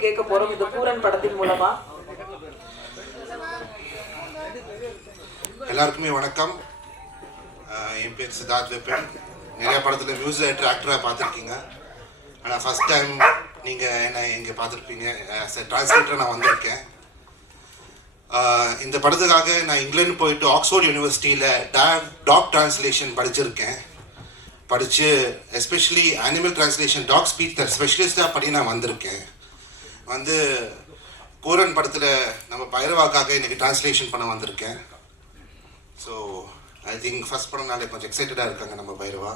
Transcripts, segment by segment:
நாங்களும் கேட்க போறோம் இந்த பூரன் படத்தின் மூலமா. எல்லாருக்குமே வணக்கம். என் பேர் சித்தார்த் விபின். நிறைய படத்தில் மியூசிக் டைரக்டர் ஆக்டராக பார்த்துருக்கீங்க. ஆனால் ஃபஸ்ட் டைம் நீங்கள் என்ன இங்கே பார்த்துருப்பீங்க. ஆஸ் எ டிரான்ஸ்லேட்டராக நான் வந்திருக்கேன். இந்த படத்துக்காக நான் இங்கிலாந்து போயிட்டு ஆக்ஸ்ஃபோர்ட் யூனிவர்சிட்டியில் டாக் டிரான்ஸ்லேஷன் படிச்சிருக்கேன். படித்து especially animal translation dog speech ஸ்பெஷலிஸ்டாக படி நான் வந்திருக்கேன். வந்து பூரன் படத்தில் நம்ம பைரவாக்காக இன்றைக்கி டிரான்ஸ்லேஷன் பண்ண வந்திருக்கேன். ஸோ ஐ திங்க் ஃபர்ஸ்ட் படம்னாலே கொஞ்சம் எக்ஸைட்டடாக இருக்காங்க நம்ம பைரவா.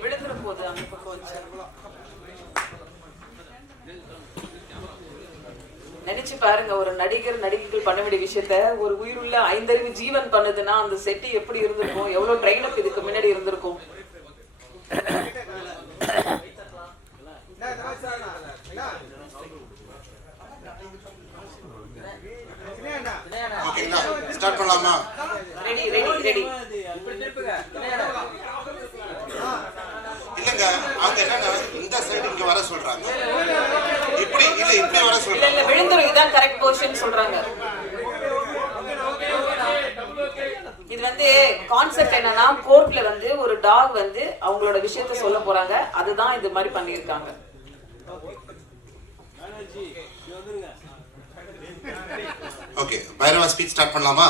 விழுந்துற போது அந்த பக்கம் வச்சு நினைச்சு பாருங்க. ஒரு நடிகைகள் பண்ண வேண்டிய விஷயத்த ஒரு உயிருள்ள 5 அறிவு ஜீவன் பண்ணுதுன்னா அந்த செட்டு எப்படி இருந்திருக்கும், எவ்வளவு ட்ரெயின் அப் இதுக்கு முன்னாடி இருந்திருக்கும். ஸ்டார்ட் பண்ணலாமா? Ready ready ready. இல்லங்க, அவங்க என்னன்னா இந்த சைடு இங்க வர சொல்றாங்க. இப்படி இல்ல இப்படி வர சொல்றாங்க. இல்ல விழுந்துரும். இதான் கரெக்ட் பொசிஷன் சொல்றாங்க. இது வந்து கான்செப்ட் என்னன்னா கோர்ட்ல வந்து ஒரு டாக் வந்து அவங்களோட விஷயத்த சொல்ல போறாங்க. அதுதான் இது மாதிரி பண்ணிருக்காங்க. ஓகே, பைரவா ஸ்பீச் ஸ்டார்ட் பண்ணலாமா?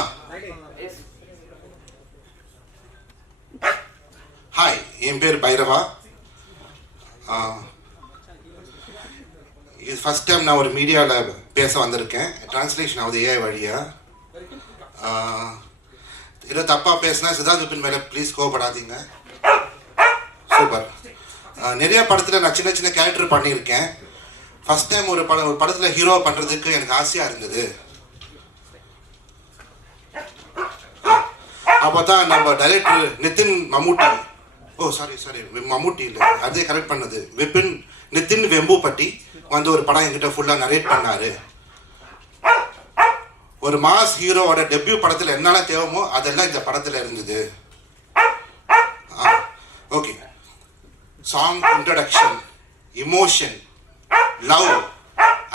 ஹாய், என் பேர் பைரவா. இது ஃபர்ஸ்ட் டைம் நான் ஒரு மீடியாவில் பேச வந்திருக்கேன். டிரான்ஸ்லேஷன் ஆகுது ஏஐ வழியா. ஏதோ தப்பாக பேசினா சித்தார்த் விபின் மேலே ப்ளீஸ் கோவப்படாதீங்க. சூப்பர். நிறைய படத்தில் நான் சின்ன சின்ன கேரக்டர் பண்ணியிருக்கேன். ஃபர்ஸ்ட் டைம் ஒரு படத்தில் ஹீரோ பண்ணுறதுக்கு எனக்கு ஆசையாக இருந்தது. அப்போ தான் நம்ம டைரக்டர் நிதின் மம்முட்டி, சாரி மம்முட்டி இல்லை, அதே கரெக்ட் பண்ணது, நிதின் வெம்புப்பட்டி வந்து ஒரு படம் என்கிட்ட ஃபுல்லாக நரேட் பண்ணாரு. ஒரு மாஸ் ஹீரோவோட டெபியூ படத்தில் என்னென்ன தேவைமோ அதெல்லாம் இந்த படத்தில் இருந்தது. Okay, song introduction, emotion, love,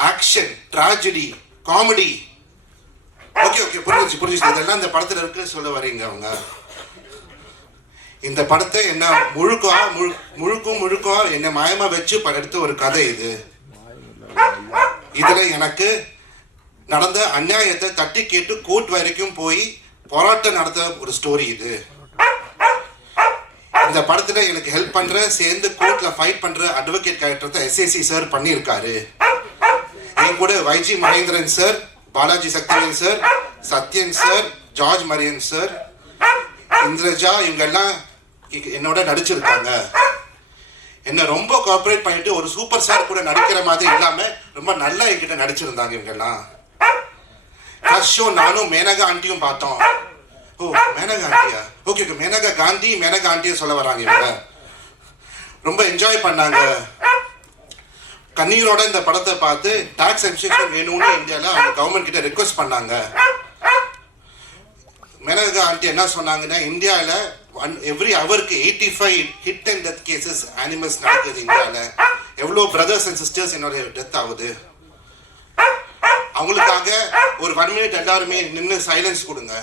action, tragedy, comedy. Okay புரிஞ்சிச்சு. இதெல்லாம் இந்த படத்தில் இருக்கு சொல்ல வரீங்க அவங்க. இந்த படத்தை என்ன முழுக்க என்ன மாயமா வச்சு எடுத்த ஒரு கதை இது. இதுல எனக்கு நடந்த அநியாயத்தை தட்டி கேட்டு கோர்ட் வரைக்கும் போய் போராட்டம் நடத்த ஒரு ஸ்டோரி இது. இந்த படத்துல எனக்கு ஹெல்ப் பண்ற, சேர்ந்து கோர்ட்ல ஃபைட் பண்ற அட்வொகேட் கேரக்டர் எஸ்ஏசி சார் பண்ணியிருக்காரு. என் கூட Y G Mahendran sir, Balaji Sakthivel sir, Sathyan sir, George Maryan sir, Indraja, இவங்கெல்லாம் என்னோட நடிச்சிருக்காங்க. என்ன ரொம்ப கோஆபரேட் பண்ணிட்டு ஒரு சூப்பர் ஸ்டார் கூட நடிக்கிற மாதிரி இல்லாம ரொம்ப நல்லா என்கிட்ட நடிச்சிருந்தாங்க இவங்கெல்லாம். ஃபர்ஸ்ட் ஷோ நானும் மேனகா ஆண்டியும் பார்த்தோம். மேனகா ஆண்டியா? ஓகே, மேனகா காந்தி, மேனகா ஆண்டியும் சொல்ல வராங்க இவங்க. ரொம்ப என்ஜாய் பண்ணாங்க. கண்ணீரோட இந்த படத்தை பார்த்து டாக்ஸ் எக்ஸம்ஷன் வேணும்னு இந்தியாவில் அவங்க கவர்மெண்ட் கிட்ட ரெக்வஸ்ட் பண்ணாங்க. மேனகா ஆண்டி என்ன சொன்னாங்கன்னா, இந்தியாவில் எவ்ரி ஹவருக்கு 85 hit and death cases animals நடக்குது இந்தியாவில். எவ்வளோ பிரதர்ஸ் அண்ட் சிஸ்டர்ஸ் என்னோட டெத் ஆகுது. அவங்களுக்காக ஒரு 1 மினிட் எல்லாருமே நின்று சைலன்ஸ் கொடுங்க.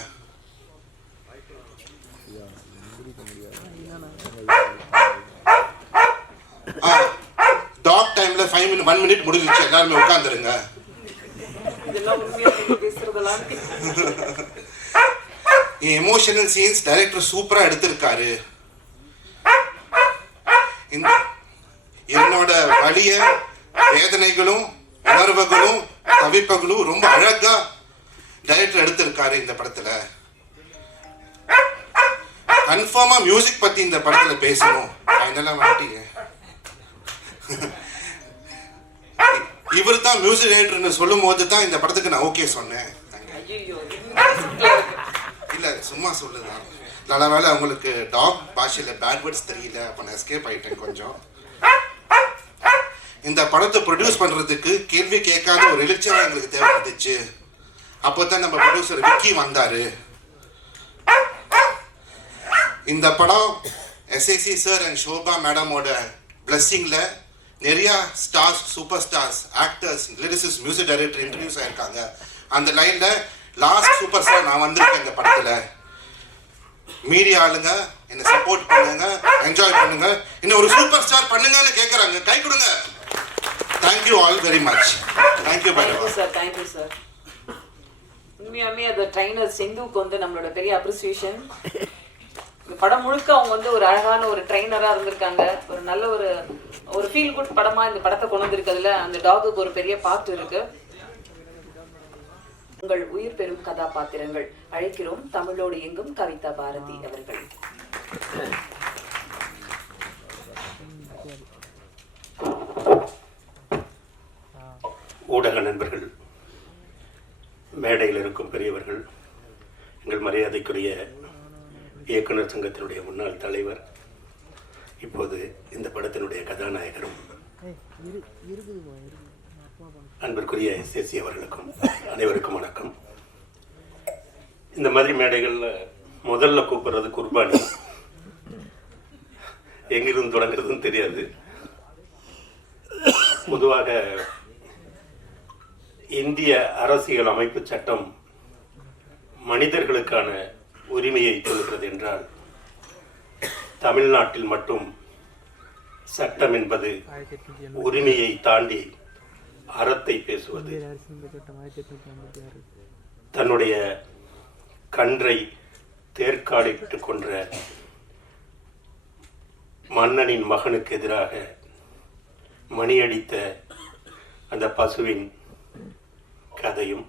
டாக் டைம்ல 1 மினிட் முடிஞ்சிச்சு. எல்லாருமே உட்கார்ந்துருங்க. எமோஷனல் சீன்ஸ் டைரக்டர் சூப்பரா எடுத்திருக்காரு. என்னோட வலிய, வேதனைகளும், உணர்வுகளும், தவிப்புகளும் ரொம்ப அழகா டைரக்டர் எடுத்திருக்காரு இந்த படத்துல. கன்ஃபார்மா மியூசிக் பத்தி இந்த படத்துல பேசணும். இவர் தான் மியூசிக் டைரக்டர்னு சொல்லும் போது தான் இந்த படத்துக்கு நான் ஓகே சொன்னேன். வீட்டில் இருக்கு. இல்லை சும்மா சொல்லுதான். நல்ல வேலை உங்களுக்கு டாக் பாஷையில் பேட் வேர்ட்ஸ் தெரியல, அப்போ நான் எஸ்கேப் ஆகிட்டேன் கொஞ்சம். இந்த படத்தை ப்ரொடியூஸ் பண்ணுறதுக்கு கேள்வி கேட்காத ஒரு எழுச்சியாக எங்களுக்கு தேவைப்பட்டுச்சு. அப்போ தான் நம்ம ப்ரொடியூசர் விக்கி வந்தார். இந்த படம் எஸ்ஏசி சார் அண்ட் ஷோபா மேடமோட பிளஸ்ஸிங்கில் நிறையா stars, super stars, actors, lyricist, music director introduce ஆகிருக்காங்க. அந்த லைனில் லாஸ்ட் சூப்பர் ஸ்டார் நான் வந்திருக்கேன் இந்த படத்தில். மீடியா ஆளுங்க என்னை சப்போர்ட் பண்ணுங்க, என்ஜாய் பண்ணுங்க, இன்னும் ஒரு சூப்பர் ஸ்டார் பண்ணுங்கன்னு கேட்குறாங்க. கை கொடுங்க. Thank you all very much. Thank you sir. Thank you sir. உண்மையாமே அந்த ட்ரைனர் சிந்துவுக்கு வந்து நம்மளோட பெரிய அப்ரிசியேஷன். இந்த படம் முழுக்க அவங்க வந்து ஒரு அழகான ஒரு ட்ரைனராக இருந்திருக்காங்க. ஒரு நல்ல ஒரு ஃபீல் குட் படமா இந்த படத்தை கொண்டு வந்திருக்கிறதுல அந்த டாகுக்கு ஒரு பெரிய பார்ட் இருக்கு. உங்கள் உயிர் பெறும் கதாபாத்திரங்கள் அழைக்கிறோம். தமிழோடு எங்கும் கவிதா பாரதி அவர்கள். ஊடக நண்பர்கள், மேடையில் இருக்கும் பெரியவர்கள், எங்கள் மரியாதைக்குரிய இயக்குனர் சங்கத்தினுடைய முன்னாள் தலைவர், இப்போது இந்த படத்தினுடைய கதாநாயகரும் அன்பிற்குரிய எஸ்ஏசி அவர்களுக்கும் அனைவருக்கும் வணக்கம். இந்த மாதிரி மேடைகளில் முதல்ல கூப்பிடுறது குர்பானி, எங்கிருந்து தொடங்குறதுன்னு தெரியாது. பொதுவாக இந்திய அரசியல் அமைப்பு சட்டம் மனிதர்களுக்கான உரிமையை சொல்கிறது என்றால், தமிழ்நாட்டில் மட்டும் சட்டம் என்பது உரிமையை தாண்டி அறத்தை பேசுவது. தன்னுடைய கன்றை தேர்க்காடிட்டு கொன்ற மன்னனின் மகனுக்கு எதிராக மணியடித்த அந்த பசுவின் கதையும்,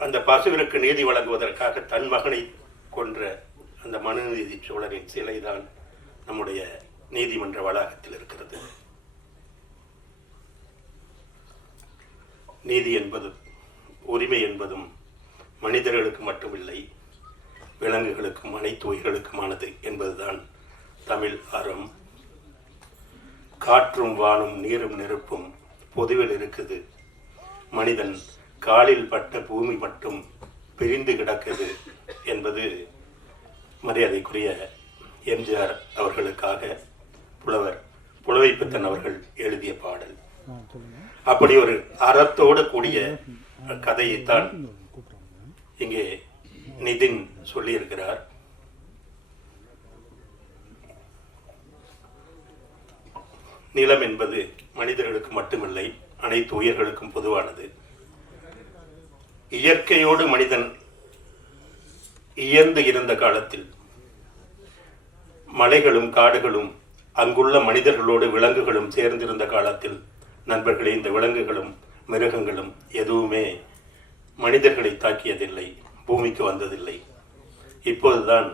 அந்த பசுவிற்கு நீதி வழங்குவதற்காக தன் மகனை கொன்ற அந்த மனுநீதி சோழரின் சிலைதான் நம்முடைய நீதிமன்ற வளாகத்தில் இருக்கிறது. நீதி என்பதும் உரிமை என்பதும் மனிதர்களுக்கு மட்டுமில்லை, விலங்குகளுக்கும் அனைத்து உயிர்களுக்குமானது என்பதுதான் தமிழ் அறம். காற்றும் வானும் நீரும் நெருப்பும் பொதுவில் இருக்குது, மனிதன் காலில் பட்ட பூமி மட்டும் பிரிந்து கிடக்குது என்பது மரியாதைக்குரிய எம்ஜிஆர் அவர்களுக்காக புலவர் புலவைப்பித்தன் அவர்கள் எழுதிய பாடல். அப்படி ஒரு அறத்தோடு கூடிய கதையைத்தான் இங்கே நிதின் சொல்லியிருக்கிறார். நிலம் என்பது மனிதர்களுக்கு மட்டுமில்லை, அனைத்து உயிர்களுக்கும் பொதுவானது. இயற்கையோடு மனிதன் இயந்து இருந்த காலத்தில் மலைகளும் காடுகளும் அங்குள்ள மனிதர்களோடு விலங்குகளும் சேர்ந்திருந்த காலத்தில், நண்பர்களே, இந்த விலங்குகளும் மிருகங்களும் எதுவுமே மனிதர்களை தாக்கியதில்லை, பூமிக்கு வந்ததில்லை. இப்போதுதான்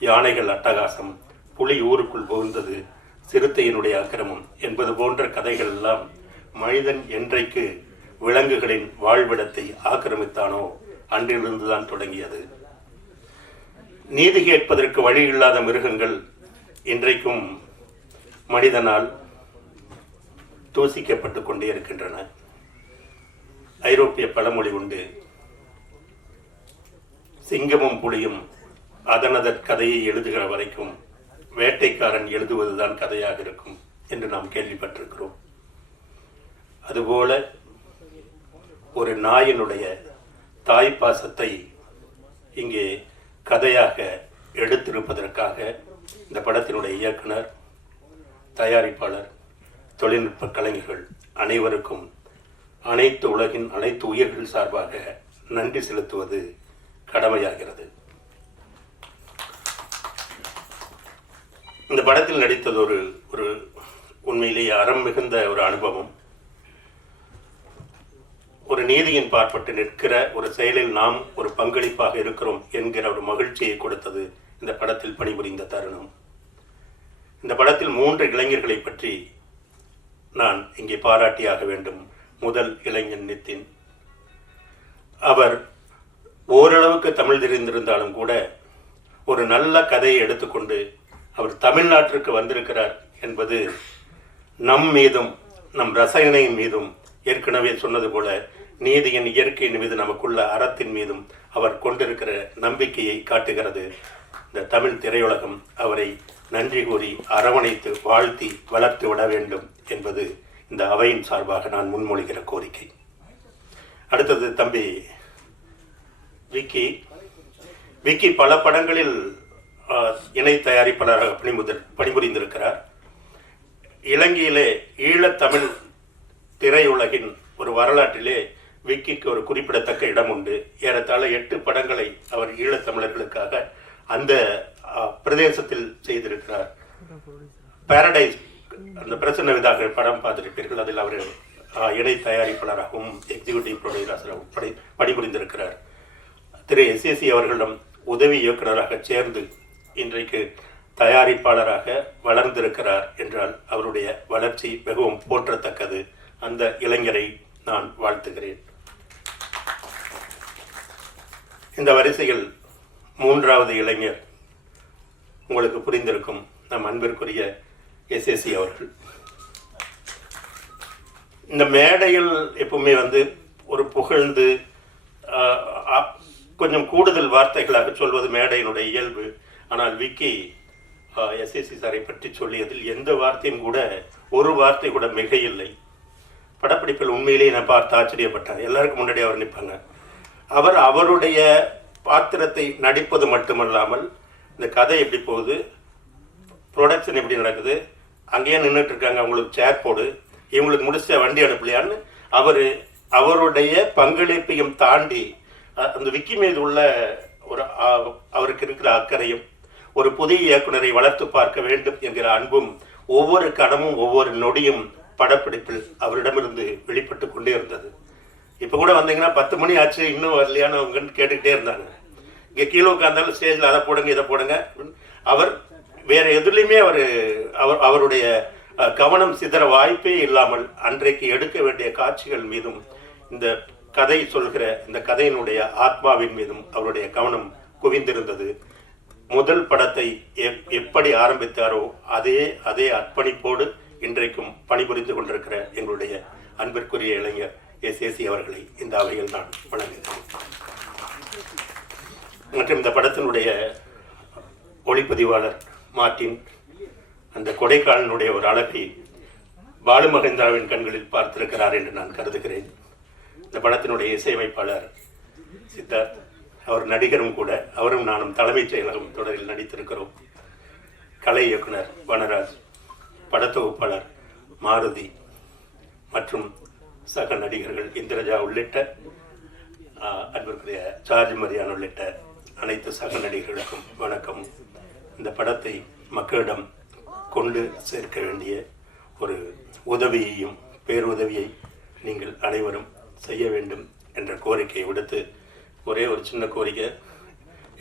யானைகள் அட்டகாசம், புலி ஊருக்குள் புகுந்தது, சிறுத்தையினுடைய அக்கிரமம் என்பது போன்ற கதைகள் எல்லாம் மனிதன் என்றைக்கு விலங்குகளின் வாழ்விடத்தை ஆக்கிரமித்தானோ அன்றிலிருந்துதான் தொடங்கியது. நீதி கேட்பதற்கு வழி இல்லாத மிருகங்கள் இன்றைக்கும் மனிதனால் தூசிக்கப்பட்டு கொண்டே இருக்கின்றன. ஐரோப்பிய பழமொழி உண்டு, சிங்கமும் புலியும் அதனதற் கதையை எழுதுகிற வரைக்கும் வேட்டைக்காரன் எழுதுவதுதான் கதையாக இருக்கும் என்று நாம் கேள்விப்பட்டிருக்கிறோம். அதுபோல ஒரு நாயினுடைய தாய்ப்பாசத்தை இங்கே கதையாக எடுத்திருப்பதற்காக இந்த படத்தினுடைய இயக்குனர், தயாரிப்பாளர், தொழில்நுட்ப கலைஞர்கள் அனைவருக்கும் அனைத்து உலகின் அனைத்து உயிர்கள் சார்பாக நன்றி செலுத்துவது கடமையாகிறது. இந்த படத்தில் நடித்தது ஒரு உண்மையிலேயே அறம் மிகுந்த ஒரு அனுபவம். ஒரு நீதியின் பாற்பட்டு நிற்கிற ஒரு செயலில் நாம் ஒரு பங்களிப்பாக இருக்கிறோம் என்கிற ஒரு மகிழ்ச்சியை கொடுத்தது இந்த படத்தில் பணிபுரிந்த தருணம். இந்த படத்தில் 3 இளைஞர்களை பற்றி நான் இங்கே பாராட்டியாக வேண்டும். முதல் இளைஞன் நிதின். அவர் ஓரளவுக்கு தமிழ் தெரிந்திருந்தாலும் கூட ஒரு நல்ல கதையை எடுத்துக்கொண்டு அவர் தமிழ்நாட்டிற்கு வந்திருக்கிறார் என்பது நம் மீதும் நம் ரசனையின் மீதும் ஏற்கனவே சொன்னது போல நீதியின் இயற்கையின் மீது நமக்குள்ள அறத்தின் மீதும் அவர் கொண்டிருக்கிற நம்பிக்கையை காட்டுகிறது. இந்த தமிழ் திரையுலகம் அவரை நன்றி கூறி அரவணைத்து வாழ்த்தி வளர்த்து விட வேண்டும் என்பது இந்த அவையின் சார்பாக நான் முன்மொழிகிற கோரிக்கை. அடுத்தது தம்பி விக்கி பல படங்களில் இணை தயாரிப்பாளராக பணிபுரிந்திருக்கிறார். இலங்கையிலே ஈழத்தமிழ் திரையுலகின் ஒரு வரலாற்றிலே விக்கிக்கு ஒரு குறிப்பிடத்தக்க இடம் உண்டு. ஏறத்தாழ 8 படங்களை அவர் ஈழத்தமிழர்களுக்காக அந்த பிரதேசத்தில் செய்திருக்கிறார். பாரடைஸ், அந்த பிரசன்ன விதாக படம் பார்த்திருப்பீர்கள். அதில் அவர் இணை தயாரிப்பாளராகவும் எக்ஸிகியூட்டிவ் ப்ரொடியூசராகவும் பணிபுரிந்திருக்கிறார். திரு SAC அவர்களிடம் உதவி இயக்குநராக சேர்ந்து இன்றைக்கு தயாரிப்பாளராக வளர்ந்திருக்கிறார் என்றால் அவருடைய வளர்ச்சி மிகவும் போற்றத்தக்கது. அந்த இளைஞரை நான் வாழ்த்துகிறேன். இந்த வரிசையில் 3வது இளைஞர் உங்களுக்கு புரிந்திருக்கும் நம் அன்பிற்குரிய SAC அவர்கள். இந்த மேடையில் எப்பவுமே ஒரு புகழ்ந்து கொஞ்சம் கூடுதல் வார்த்தைகளாக சொல்வது மேடையினுடைய இயல்பு. ஆனால் விக்கி SAC சாரை பற்றி சொல்லியதில் எந்த வார்த்தையும் கூட ஒரு வார்த்தை கூட மிக இல்லை. படப்பிடிப்பில் உண்மையிலேயே நான் பார்த்து ஆச்சரியப்பட்டேன். எல்லாருக்கும் முன்னாடி அவர் நிற்பாங்க. அவர் அவருடைய பாத்திரத்தை நடிப்பது மட்டுமல்லாமல் இந்த கதை எப்படி போகுது, ப்ரொடக்ஷன் எப்படி நடக்குது, அங்கேயே நின்றுட்டு இருக்காங்க, அவங்களுக்கு சேர் போடு, இவங்களுக்கு முடிச்ச வண்டி அனுப்பலையான்னு அவருடைய பங்களிப்பையும் தாண்டி அந்த விக்கி மீது உள்ள ஒரு அவருக்கு இருக்கிற அக்கறையும் ஒரு புதிய இயக்குனரை வளர்த்து பார்க்க வேண்டும் என்கிற அன்பும் ஒவ்வொரு கணமும் ஒவ்வொரு நொடியும் படப்பிடிப்பில் அவரிடமிருந்து வெளிப்பட்டு கொண்டே இருந்தது. இப்போ கூட வந்தீங்கன்னா 10 மணி ஆச்சு இன்னும் வரலையான்னு அவங்க கேட்டுக்கிட்டே இருந்தாங்க. இங்கே கீழே உட்கார்ந்தாலும் ஸ்டேஜில் அதை போடுங்க இதை போடுங்க. அவர் வேற எதுலையுமே அவருடைய கவனம் சிதற வாய்ப்பே இல்லாமல் அன்றைக்கு எடுக்க வேண்டிய காட்சிகள் மீதும் இந்த கதை சொல்கிற இந்த கதையினுடைய ஆத்மாவின் மீதும் அவருடைய கவனம் குவிந்திருந்தது. முதல் படத்தை எப்படி ஆரம்பித்தாரோ அதே அர்ப்பணிப்போடு இன்றைக்கும் பணிபுரிந்து கொண்டிருக்கிற எங்களுடைய அன்பிற்குரிய இளைஞர் SAC அவர்களை இந்த அவையில் நான் வணங்குகிறேன். மற்றும் இந்த படத்தினுடைய ஒளிப்பதிவாளர் மார்ட்டின் அந்த கொடைக்கானலுடைய ஒரு அழகை பாலுமகேந்திராவின் கண்களில் பார்த்திருக்கிறார் என்று நான் கருதுகிறேன். இந்த படத்தினுடைய இசையமைப்பாளர் சித்தார்த், அவர் நடிகரும் கூட. அவரும் நானும் தலைமைச் செயலகம் தொடரில் நடித்திருக்கிறோம். கலை இயக்குனர் வனராஜ், படத்தொகுப்பாளர் மாருதி மற்றும் சக நடிகர்கள் இந்திரஜா உள்ளிட்ட அன்பிற்குரிய சார்ஜ் மரியான் உள்ளிட்ட அனைத்து சக நடிகர்களுக்கும் வணக்கம். இந்த படத்தை மக்களிடம் கொண்டு சேர்க்க வேண்டிய ஒரு உதவியையும் பேருதவியை நீங்கள் அனைவரும் செய்ய வேண்டும் என்ற கோரிக்கையை விடுத்து, ஒரே ஒரு சின்ன கோரிக்கை,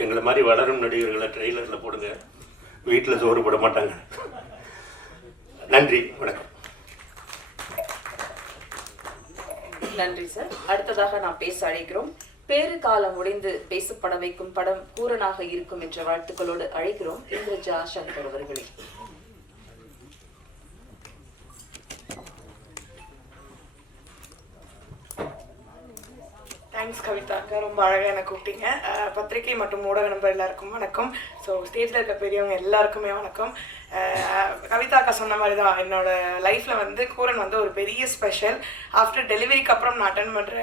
எங்களை மாதிரி வளரும் நடிகர்களை ட்ரெய்லரில் போடுங்க, வீட்டில் சோறு போட மாட்டாங்க. நன்றி, வணக்கம். நன்றி சார். அடுத்ததாக நாம் பேச அழைக்கிறோம். பேறு காலம் முடிந்து பேசப்பட வைக்கும் படம் பூரணாக இருக்கும் என்ற வாழ்த்துக்களோடு அழைக்கிறோம் இந்திரஜா சங்கர் அவர்களை. தேங்க்ஸ் கவிதாக்கா, ரொம்ப அழகாக என்னை கூப்பிட்டீங்க. பத்திரிகை மற்றும் ஊடக நண்பர் எல்லாருக்கும் வணக்கம். ஸோ ஸ்டேஜில் இருக்க பெரியவங்க எல்லாருக்குமே வணக்கம். கவிதாக்கா சொன்ன மாதிரி தான் என்னோட லைஃப்பில் கூரன் ஒரு பெரிய ஸ்பெஷல். ஆஃப்டர் டெலிவரிக்கு அப்புறம் நான் அட்டன் பண்ணுற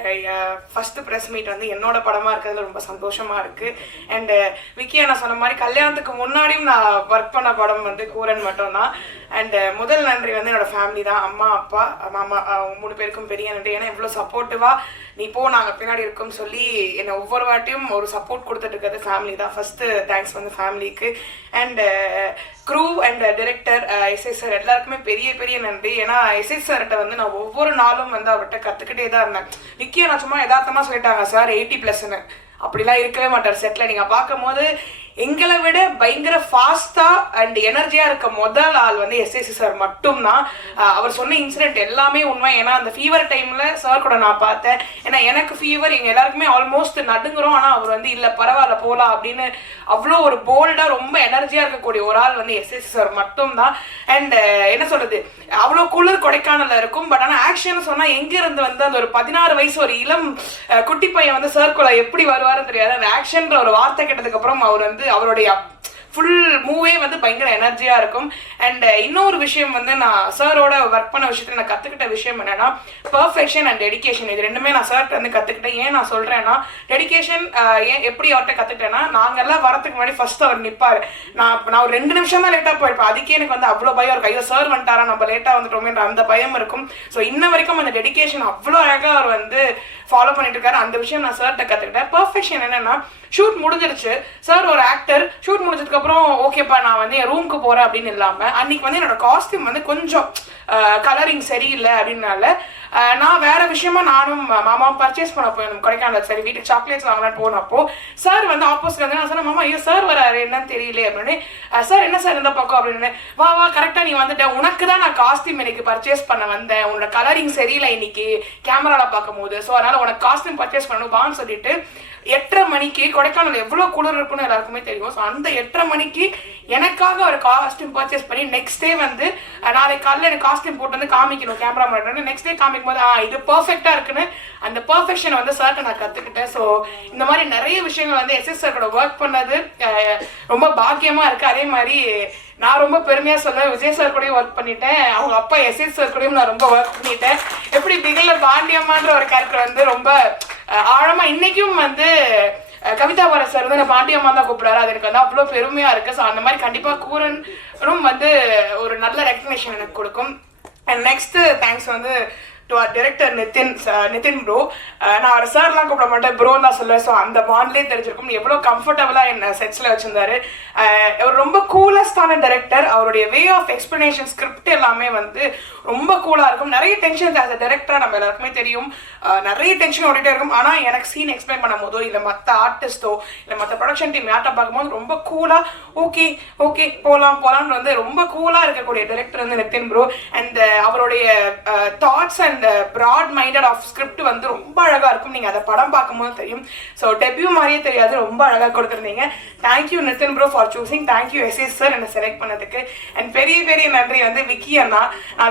ஃபஸ்ட்டு ப்ரெஸ் மீட் என்னோட படமாக இருக்கிறதுல ரொம்ப சந்தோஷமாக இருக்குது. அண்டு விக்கியா நான் சொன்ன மாதிரி கல்யாணத்துக்கு முன்னாடியும் நான் ஒர்க் பண்ண படம் கூரன் மட்டும்தான். அண்டு முதல் நன்றி என்னோட ஃபேமிலி தான். அம்மா, அப்பா, மாமா 3 பேருக்கும் பெரிய நன்றி. ஏன்னா இவ்வளோ சப்போர்ட்டிவாக நீ போ நாங்கள் பின்னாடி இருக்கோம்னு சொல்லி என்னை ஒவ்வொரு வாட்டியும் ஒரு சப்போர்ட் கொடுத்துட்டு இருக்கிறது ஃபேமிலி தான். ஃபஸ்ட்டு தேங்க்ஸ் ஃபேமிலிக்கு. And crew and director SAC sir எல்லாருக்குமே பெரிய பெரிய நன்றி. ஏன்னா SAC சார்கிட்ட நான் ஒவ்வொரு நாளும் அவர்கிட்ட கற்றுக்கிட்டே தான் இருந்தேன். விக்கியா நான் சும்மா யதார்த்தமாக சொல்லிட்டாங்க சார் 80+ன்னு, அப்படிலாம் இருக்கவே மாட்டார் செட்டில். நீங்கள் பார்க்கும் போது எங்களை விட பயங்கர ஃபாஸ்டா அண்ட் எனர்ஜியா இருக்க முதல் ஆள் வந்து எஸ்ஏசி சார் மட்டும்தான். அவர் சொன்ன இன்சிடென்ட் எல்லாமே உண்மை. ஏன்னா அந்த ஃபீவர் டைம்ல சார் கூட நான் பார்த்தேன். ஏன்னா எனக்கு ஃபீவர், எங்க எல்லாருக்குமே ஆல்மோஸ்ட் நடுங்குறோம். ஆனா அவர் வந்து இல்ல பரவாயில்ல போலாம் அப்படின்னு அவ்வளோ ஒரு போல்டா ரொம்ப எனர்ஜியா இருக்கக்கூடிய ஒரு ஆள் வந்து எஸ்ஏசி சார் மட்டும்தான். அண்ட் என்ன சொல்றது, அவ்வளோ குளிர் கொடைக்கானல்ல இருக்கும். பட் ஆனா ஆக்ஷன் சொன்னா எங்க இருந்து வந்து அந்த ஒரு 16 வயசு ஒரு இளம் குட்டி பையன் வந்து சர்க்குள்ள எப்படி வருவாருன்னு தெரியாது. அந்த ஆக்ஷன்ற ஒரு வார்த்தை கேட்டதுக்கு அப்புறம் அவர் வந்து அவருடைய ஃபுல் மூவே வந்து பயங்கர எனர்ஜியா இருக்கும். அண்ட் இன்னொரு விஷயம் வந்து நான் சாரோட ஒர்க் பண்ண விஷயத்துல நான் கத்துக்கிட்ட விஷயம் என்னன்னா பெர்ஃபெக்ஷன் அண்ட் டெடிகேஷன். இது ரெண்டுமே நான் சார்ட்ட வந்து கத்துக்கிட்டேன். ஏன் நான் சொல்றேன்னா டெடிகேஷன் ஏன் எப்படி அவர்கிட்ட கத்துக்கிட்டேன்னா, நாங்கெல்லாம் வரதுக்கு முன்னாடி ஃபர்ஸ்ட் அவர் நிப்பாரு. நான் ஒரு 2 நிமிஷம் தான் லேட்டா போயிருப்பேன். அதுக்கே எனக்கு வந்து அவ்வளோ பயம் இருக்கும். ஐயோ சார் வந்துட்டாரா, நம்ம லேட்டா வந்துட்டோமேன்ற அந்த பயம் இருக்கும். ஸோ இன்ன வரைக்கும் அந்த டெடிகேஷன் அவ்வளோ அழகா அவர் வந்து ஃபாலோ பண்ணிட்டு இருக்காரு. அந்த விஷயம் நான் சார்ட்ட கத்துக்கிட்டேன். பெர்ஃபெக்ஷன் என்னன்னா, ஷூட் முடிஞ்சிருச்சு, சார் ஒரு ஆக்டர், ஷூட் முடிஞ்சதுக்கு அப்புறம் ஓகேப்பா நான் வந்து என் ரூமுக்கு போறேன் அப்படின்னு இல்லாம, அன்னைக்கு வந்து என்னோட காஸ்டியூம் வந்து கொஞ்சம் கலரிங் சரியில்லை அப்படின்னால நான் வேற விஷயமா நானும் மாமாவும் பர்ச்சேஸ் பண்ண போயிருந்தோம் கொடைக்கானல். சரி வீட்டுக்கு சாக்லேட்ஸ் வாங்கலான்னு போனப்போ சார் வந்து ஆப்போசிட்ல வந்து நான் சொன்னேன், மாமா ஐயோ சார் வராரு என்னன்னு தெரியல அப்படின்னு. சார் என்ன சார் இந்த பக்கம் அப்படின்னு. வா வா கரெக்டா நீ வந்துட்ட, உனக்கு தான் நான் காஸ்டியூம் இன்னைக்கு பர்ச்சேஸ் பண்ண வந்தேன், உன்னோட கலரிங் சரியில்லை இன்னைக்கு கேமரால பார்க்கும் போது, ஸோ அதனால உனக்கு காஸ்டியூம் பர்ச்சேஸ் பண்ணணும் வான்னு சொல்லிட்டு 8:30 மணிக்கு, கொடைக்கானல் எவ்வளவு குளிர் இருக்குன்னு எல்லாருக்குமே தெரியும். ஸோ அந்த 8:30 மணிக்கு எனக்காக ஒரு காஸ்டியூம் பர்ச்சேஸ் பண்ணி நெக்ஸ்ட் டே வந்து நாளைக்கு காலையில் எனக்கு காஸ்டியூம் போட்டு வந்து காமிக்கணும் கேமரா மாட்டேன். நெக்ஸ்ட் டே காமிக்கும் போது இது பர்ஃபெக்டா இருக்குன்னு அந்த பர்ஃபெக்ஷன் வந்து சார்ட்ட நான் கத்துக்கிட்டேன். ஸோ இந்த மாதிரி நிறைய விஷயங்கள் வந்து எஸ்எஸ் சார் கூட ஒர்க் பண்ணது ரொம்ப பாக்கியமா இருக்கு. அதே மாதிரி நான் ரொம்ப பெருமையா சொல்லுவேன், விஜய் சார் கூடயும் ஒர்க் பண்ணிட்டேன், அவங்க அப்பா எஸ்எஸ் சார் கூடயும் நான் ரொம்ப ஒர்க் பண்ணிட்டேன். எப்படி பிகில பாண்டியம்மான்ற ஒரு கேரக்டர் வந்து ரொம்ப ஆழமா இன்னைக்கும் வந்து கவிதா பாரத் சார் வந்து பாண்டியம்மா தான் கூப்பிடாரு. அது எனக்கு வந்து அவ்வளோ பெருமையா இருக்கு. ஸோ அந்த மாதிரி கண்டிப்பா கூரனும் வந்து ஒரு நல்ல ரெக்கக்னேஷன் எனக்கு கொடுக்கும். அண்ட் நெக்ஸ்ட் தேங்க்ஸ் வந்து to our director Nithin bro. நான் அவர் சார்லாம் கூப்பிட மாட்டேன், ப்ரோ தான் சொல்லுவேன். ஸோ அந்த பாண்ட்லேயே தெரிஞ்சிருக்கும் எவ்வளோ கம்ஃபர்டபுளா என்ன செட்ஸ்ல வச்சிருந்தாரு. அவர் ரொம்ப கூலஸ்டான டைரக்டர். அவருடைய வே ஆஃப் எக்ஸ்பிளனேஷன் ஸ்கிரிப்ட் எல்லாமே வந்து ரொம்ப கூலா இருக்கும். நிறைய டென்ஷன் ஆஸ் அ டைரக்டரா நம்ம எல்லாருக்குமே தெரியும், நிறைய டென்ஷன் ஓடிட்டே இருக்கும். ஆனா எனக்கு சீன் எக்ஸ்பிளைன் பண்ணும் போதோ இல்ல மற்ற ஆர்டிஸ்டோ இல்ல மற்ற ப்ரொடக்ஷன் டீம் யார்ட்ட பார்க்கும்போது ரொம்ப கூலா ஓகே ஓகே போலாம்னு வந்து ரொம்ப கூலா இருக்கக்கூடிய டைரக்டர் வந்து நிதின் ப்ரோ. அண்ட் அவருடைய thoughts and broad minded of script வந்து ரொம்ப அழகா இருக்கும். நீங்க அதை படம் பார்க்கும்போது தெரியும். ஸோ டெபியூ மாதிரியே தெரியாது, ரொம்ப அழகா கொடுத்துருந்தீங்க. Thank you Nitin bro for choosing. Thank you SS sir என்னை செலக்ட் பண்ணதுக்கு. அண்ட் பெரிய பெரிய நன்றி வந்து விக்கி அண்ணா.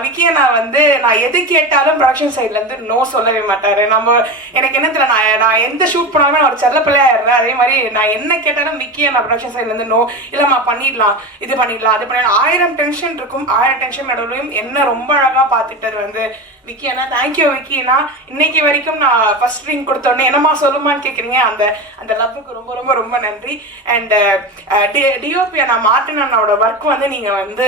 விக்கி அண்ணா வந்து நான் எது கேட்டாலும் ப்ரொடக்ஷன் சைட்ல இருந்து நோ சொல்லவே மாட்டாரு. நம்ம எனக்கு என்ன தெரியல, நான் எந்த ஷூட் பண்ணாலுமே ஒரு செல்ல பிள்ளையா இருந்தேன். அதே மாதிரி நான் என்ன கேட்டாலும் விக்கி அண்ணா ப்ரொடக்ஷன் சைட்ல இருந்து நோ இல்லம்மா பண்ணிடலாம், இது பண்ணிடலாம், அது பண்ணிடலாம். 1000 டென்ஷன் இருக்கும். 1000 டென்ஷன் நடுவுலையும் என்ன ரொம்ப அழகா பார்த்துட்டு வந்து விக்கி அண்ணா. தேங்க்யூ விக்கி அண்ணா. இன்னைக்கு வரைக்கும் நான் ஃபர்ஸ்ட் ரிங் கொடுத்தோடனே என்னமா சொல்லுமான்னு கேட்குறீங்க, அந்த லவ்வுக்கு ரொம்ப ரொம்ப ரொம்ப நன்றி. அண்ட் டிஓபி அண்ணா மார்ட்டின் அண்ணாவோட ஒர்க் வந்து நீங்க வந்து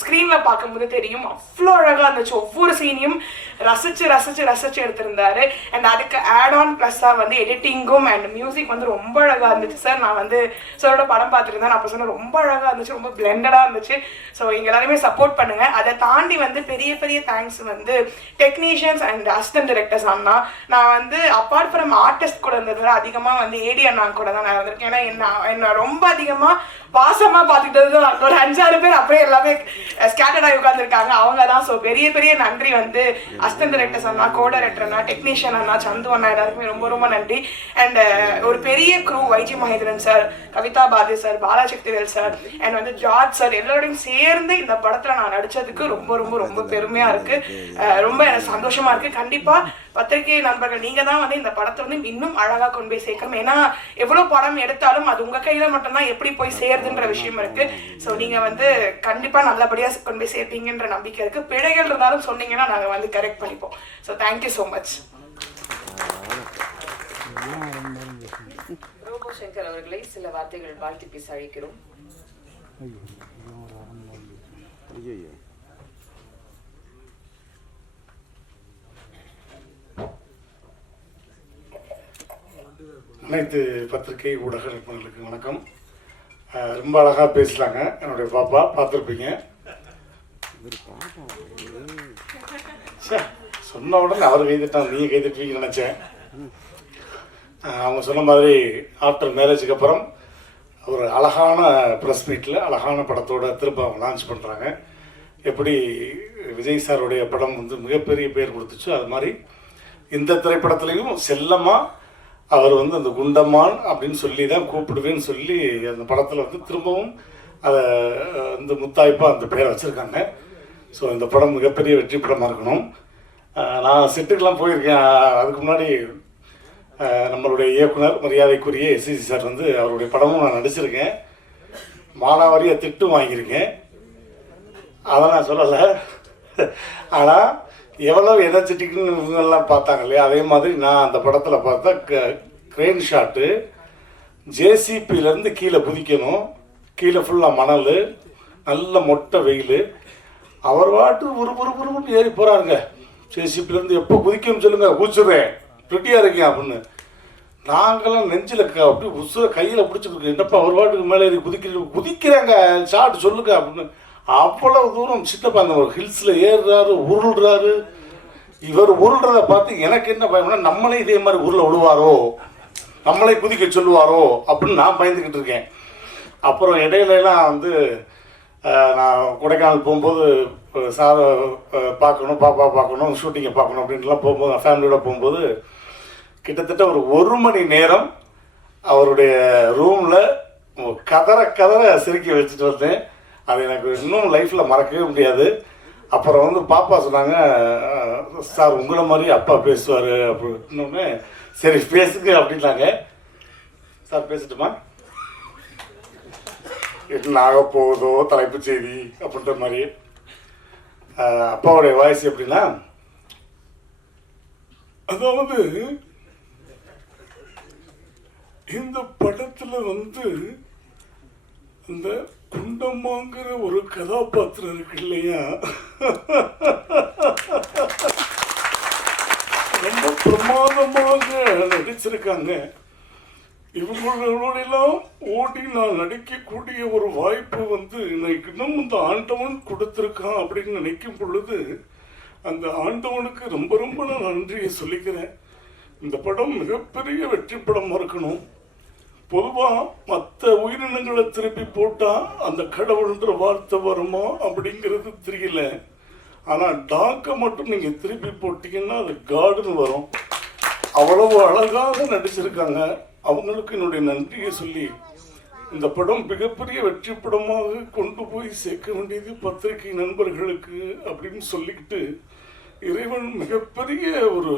ஸ்க்ரீன்ல பார்க்கும்போது தெரியும், அவ்வளோ அழகா இருந்துச்சு. ஒவ்வொரு சீனையும் ரசிச்சு ரசிச்சு ரசிச்சு எடுத்திருந்தாரு. அண்ட் அதுக்கு ஆட் ஆன் பிளஸ்ஸா வந்து எடிட்டிங்கும் அண்ட் மியூசிக் வந்து ரொம்ப அழகா இருந்துச்சு. சார் நான் வந்து சாரோட படம் பார்த்துருந்தேன், நான் அப்போ சொன்ன ரொம்ப அழகா இருந்துச்சு, ரொம்ப பிளெண்டடா இருந்துச்சு. ஸோ எங்க எல்லாருமே சப்போர்ட் பண்ணுங்க. அதை தாண்டி வந்து பெரிய பெரிய தேங்க்ஸ் வந்து டெக்னீஷியன்ஸ் அண்ட் அசிஸ்டன்ட் டைரக்டர்ஸ் அண்ணா. நான் வந்து அப்பார்ட் ஃப்ரம் ஆர்டிஸ்ட் கூட இருந்தது அதிகமா வந்து ஏடி அண்ணா கூட தான் நான் வந்திருக்கேன். ஏன்னா என்ன ரொம்ப அதிகமா பாசமா பார்த்துக்கிட்டது ஒரு 5-6 பேர் அப்படியே எல்லாமே ஸ்கேட்டர்ட் ஆகி உட்கார்ந்துருக்காங்க, அவங்க தான். ஸோ பெரிய பெரிய நன்றி வந்து அசிஸ்டன்ட் டைரக்டர்ஸ் அண்ணா, கோ டைரக்டர் அண்ணா, டெக்னீஷியன் அண்ணா, சந்து அண்ணா, எல்லாருக்குமே ரொம்ப ரொம்ப நன்றி. அண்ட் ஒரு பெரிய crew YG Mahendran sir, Kavitha Bharathi sir, Balasakthivel sir and வந்து ஜார்ஜ் சார் எல்லாரோடையும் சேர்ந்து இந்த படத்துல நான் நடிச்சதுக்கு ரொம்ப ரொம்ப ரொம்ப பெருமையா இருக்கு, ரொம்ப எனக்கு சந்தோஷமா இருக்கு. கண்டிப்பா பத்திரிகை நண்பர்கள் நீங்க தான் வந்து இந்த படத்தை வந்து இன்னும் அழகா கொண்டு போய் சேர்க்கணும். ஏன்னா எவ்வளவு படம் எடுத்தாலும் அது உங்க கையில மட்டும்தான் எப்படி போய் சேருதுன்ற விஷயம் இருக்கு. ஸோ நீங்க வந்து கண்டிப்பா நல்லபடியா கொண்டு போய் சேர்ப்பீங்கன்ற நம்பிக்கை இருக்கு. பிழைகள் இருந்தாலும் சொன்னீங்கன்னா நாங்க வந்து கரெக்ட் பண்ணிப்போம். So thank you so much. Robo Shankar அவர்களை சில வார்த்தைகள் வாழ்த்து பேச அழைக்கிறோம். அனைத்து பத்திரிகை ஊடக நிறுவனங்களுக்கு வணக்கம். ரொம்ப அழகாக பேசலாங்க. என்னுடைய பாப்பா பார்த்துருப்பீங்க. சொன்ன உடனே அவர் கைதிட்டாங்க, நீங்கள் கைதிட்டுவீங்கன்னு நினச்சேன். அவங்க சொன்ன மாதிரி ஆஃப்டர் மேரேஜுக்கு அப்புறம் ஒரு அழகான ப்ரெஸ் மீட்டில் அழகான படத்தோட திரும்ப அவங்க லான்ச் பண்ணுறாங்க. எப்படி விஜய் சாருடைய படம் வந்து மிகப்பெரிய பேர் கொடுத்துச்சோ அது மாதிரி இந்த திரைப்படத்துலேயும் செல்லமாக அவர் வந்து அந்த குண்டம்மான் அப்படின்னு சொல்லி தான் கூப்பிடுவேன்னு சொல்லி அந்த படத்தில் வந்து திரும்பவும் அதை வந்து முத்தாய்ப்பாக அந்த பேரை வச்சுருக்காங்க. ஸோ இந்த படம் மிகப்பெரிய வெற்றி படமாக இருக்கணும். நான் செட்டுக்கெலாம் போயிருக்கேன். அதுக்கு முன்னாடி நம்மளுடைய இயக்குனர் மரியாதைக்குரிய எஸ்சிசி சார் வந்து அவருடைய படமும் நான் நடிச்சிருக்கேன். மானாவாரியாக திட்டும் வாங்கியிருக்கேன். அதை நான் சொல்லலை. ஆனால் எவ்வளோ எனர்ஜெட்டிக்னு இவங்கெல்லாம் பார்த்தாங்க இல்லையா, அதே மாதிரி நான் அந்த படத்தில் பார்த்தா க்ரெயின் ஷாட்டு ஜேசிபியிலேருந்து கீழே குதிக்கணும். கீழே ஃபுல்லாக மணல், நல்ல மொட்டை வெயில். அவர் வாட்டு ஒரு ஏறி போகிறாருங்க. ஜேசிபிலேருந்து எப்போ குதிக்கணும்னு சொல்லுங்கள், குதிச்சுடுறேன், ரெடியாக இருக்கேன் அப்படின்னு. நாங்களாம் நெஞ்சில் அப்படி உசுர கையில் பிடிச்சிருக்கு. என்னப்பா அவர் வாட்டுக்கு மேலே ஏறி குதிக்கிறாங்க, ஷாட் சொல்லுங்க அப்படின்னு. அவ்வளவு தூரம் சித்தப்பா அந்த ஒரு ஹில்ஸில் ஏறுறாரு, உருள்றாரு. இவர் உருள்றதை பார்த்து எனக்கு என்ன பயம்னா, நம்மளே இதே மாதிரி உருளை விழுவாரோ, நம்மளே குதிக்க சொல்லுவாரோ அப்படின்னு நான் பயந்துக்கிட்டு இருக்கேன். அப்புறம் இடையிலலாம் வந்து நான் கொடைக்கானல் போகும்போது சாரை பார்க்கணும், பாப்பா பார்க்கணும், ஷூட்டிங்கை பார்க்கணும் அப்படின்ட்டுலாம் போகும்போது ஃபேமிலியோட போகும்போது கிட்டத்தட்ட ஒரு மணி நேரம் அவருடைய ரூமில் கதற சிரிக்க வச்சுட்டு வந்தேன். அது எனக்கு இன்னும் லைஃப்பில் மறக்கவே முடியாது. அப்புறம் வந்து பாப்பா சொன்னாங்க, சார் உங்களை மாதிரி அப்பா பேசுவார் அப்படின்னு. சரி பேசுங்க அப்படின்னாங்க. சார் பேசட்டுமா? என்ன ஆக போகுதோ தலைப்பு செய்தி அப்படின்ற மாதிரி. அப்பாவுடைய வாய்ஸ் எப்படின்னா, அதாவது இந்த படத்துல வந்து இந்த குண்டம்மாங்கிற ஒரு கதாபாத்திரம் இருக்கு இல்லையா, ரொம்ப பிரமாதமாக நடிச்சிருக்காங்க. இவங்களோடெல்லாம் ஓடி நான் நடிக்கக்கூடிய ஒரு வாய்ப்பு வந்து எனக்கு இன்னும் இந்த ஆண்டவன் கொடுத்துருக்கான் அப்படின்னு நினைக்கும் பொழுது அந்த ஆண்டவனுக்கு ரொம்ப ரொம்ப நான் நன்றியை சொல்லிக்கிறேன். இந்த படம் மிகப்பெரிய வெற்றி படமாக இருக்கணும். பொதுவாக மற்ற உயிரினங்களை திருப்பி போட்டால் அந்த கடவுள்ன்ற வார்த்தை வருமா அப்படிங்கிறது தெரியல. ஆனால் டாக்கை மட்டும் நீங்கள் திருப்பி போட்டிங்கன்னா அது காடுன்னு வரும். அவ்வளவு அழகாக நடிச்சிருக்காங்க. அவங்களுக்கு என்னுடைய நன்றியை சொல்லி இந்த படம் மிகப்பெரிய வெற்றி படமாக கொண்டு போய் சேர்க்க வேண்டியது பத்திரிகை நண்பர்களுக்கு அப்படின்னு சொல்லிக்கிட்டு, இறைவன் மிகப்பெரிய ஒரு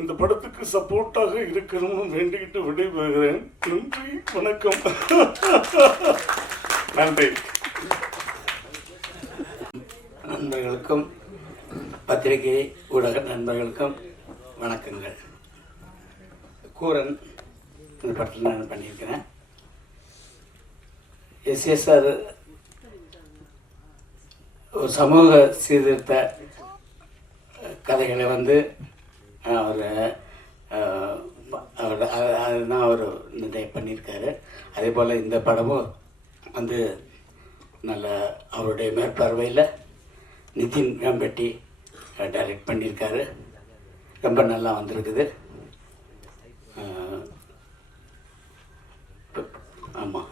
இந்த படத்துக்கு சப்போர்ட்டாக இருக்கணும்னு வேண்டிக்கிட்டு விடைபெறுகிறேன். நன்றி, வணக்கம். நன்றி. நண்பர்களுக்கும் பத்திரிகை ஊடக நண்பர்களுக்கும் வணக்கங்கள். கூரன் இந்த படத்தில் நான் பண்ணியிருக்கிறேன். எஸ்எஸ்ஆர் ஒரு சமூக சீர்திருத்த கதைகளை வந்து அதுதான் அவர் நிறைய பண்ணியிருக்காரு. அதே போல் இந்த படமும் வந்து நல்ல அவருடைய மேற்பார்வையில் நிதின் வெம்பட்டி டைரக்ட் பண்ணியிருக்காரு. ரொம்ப நல்லா வந்திருக்குது. ஆமாம்,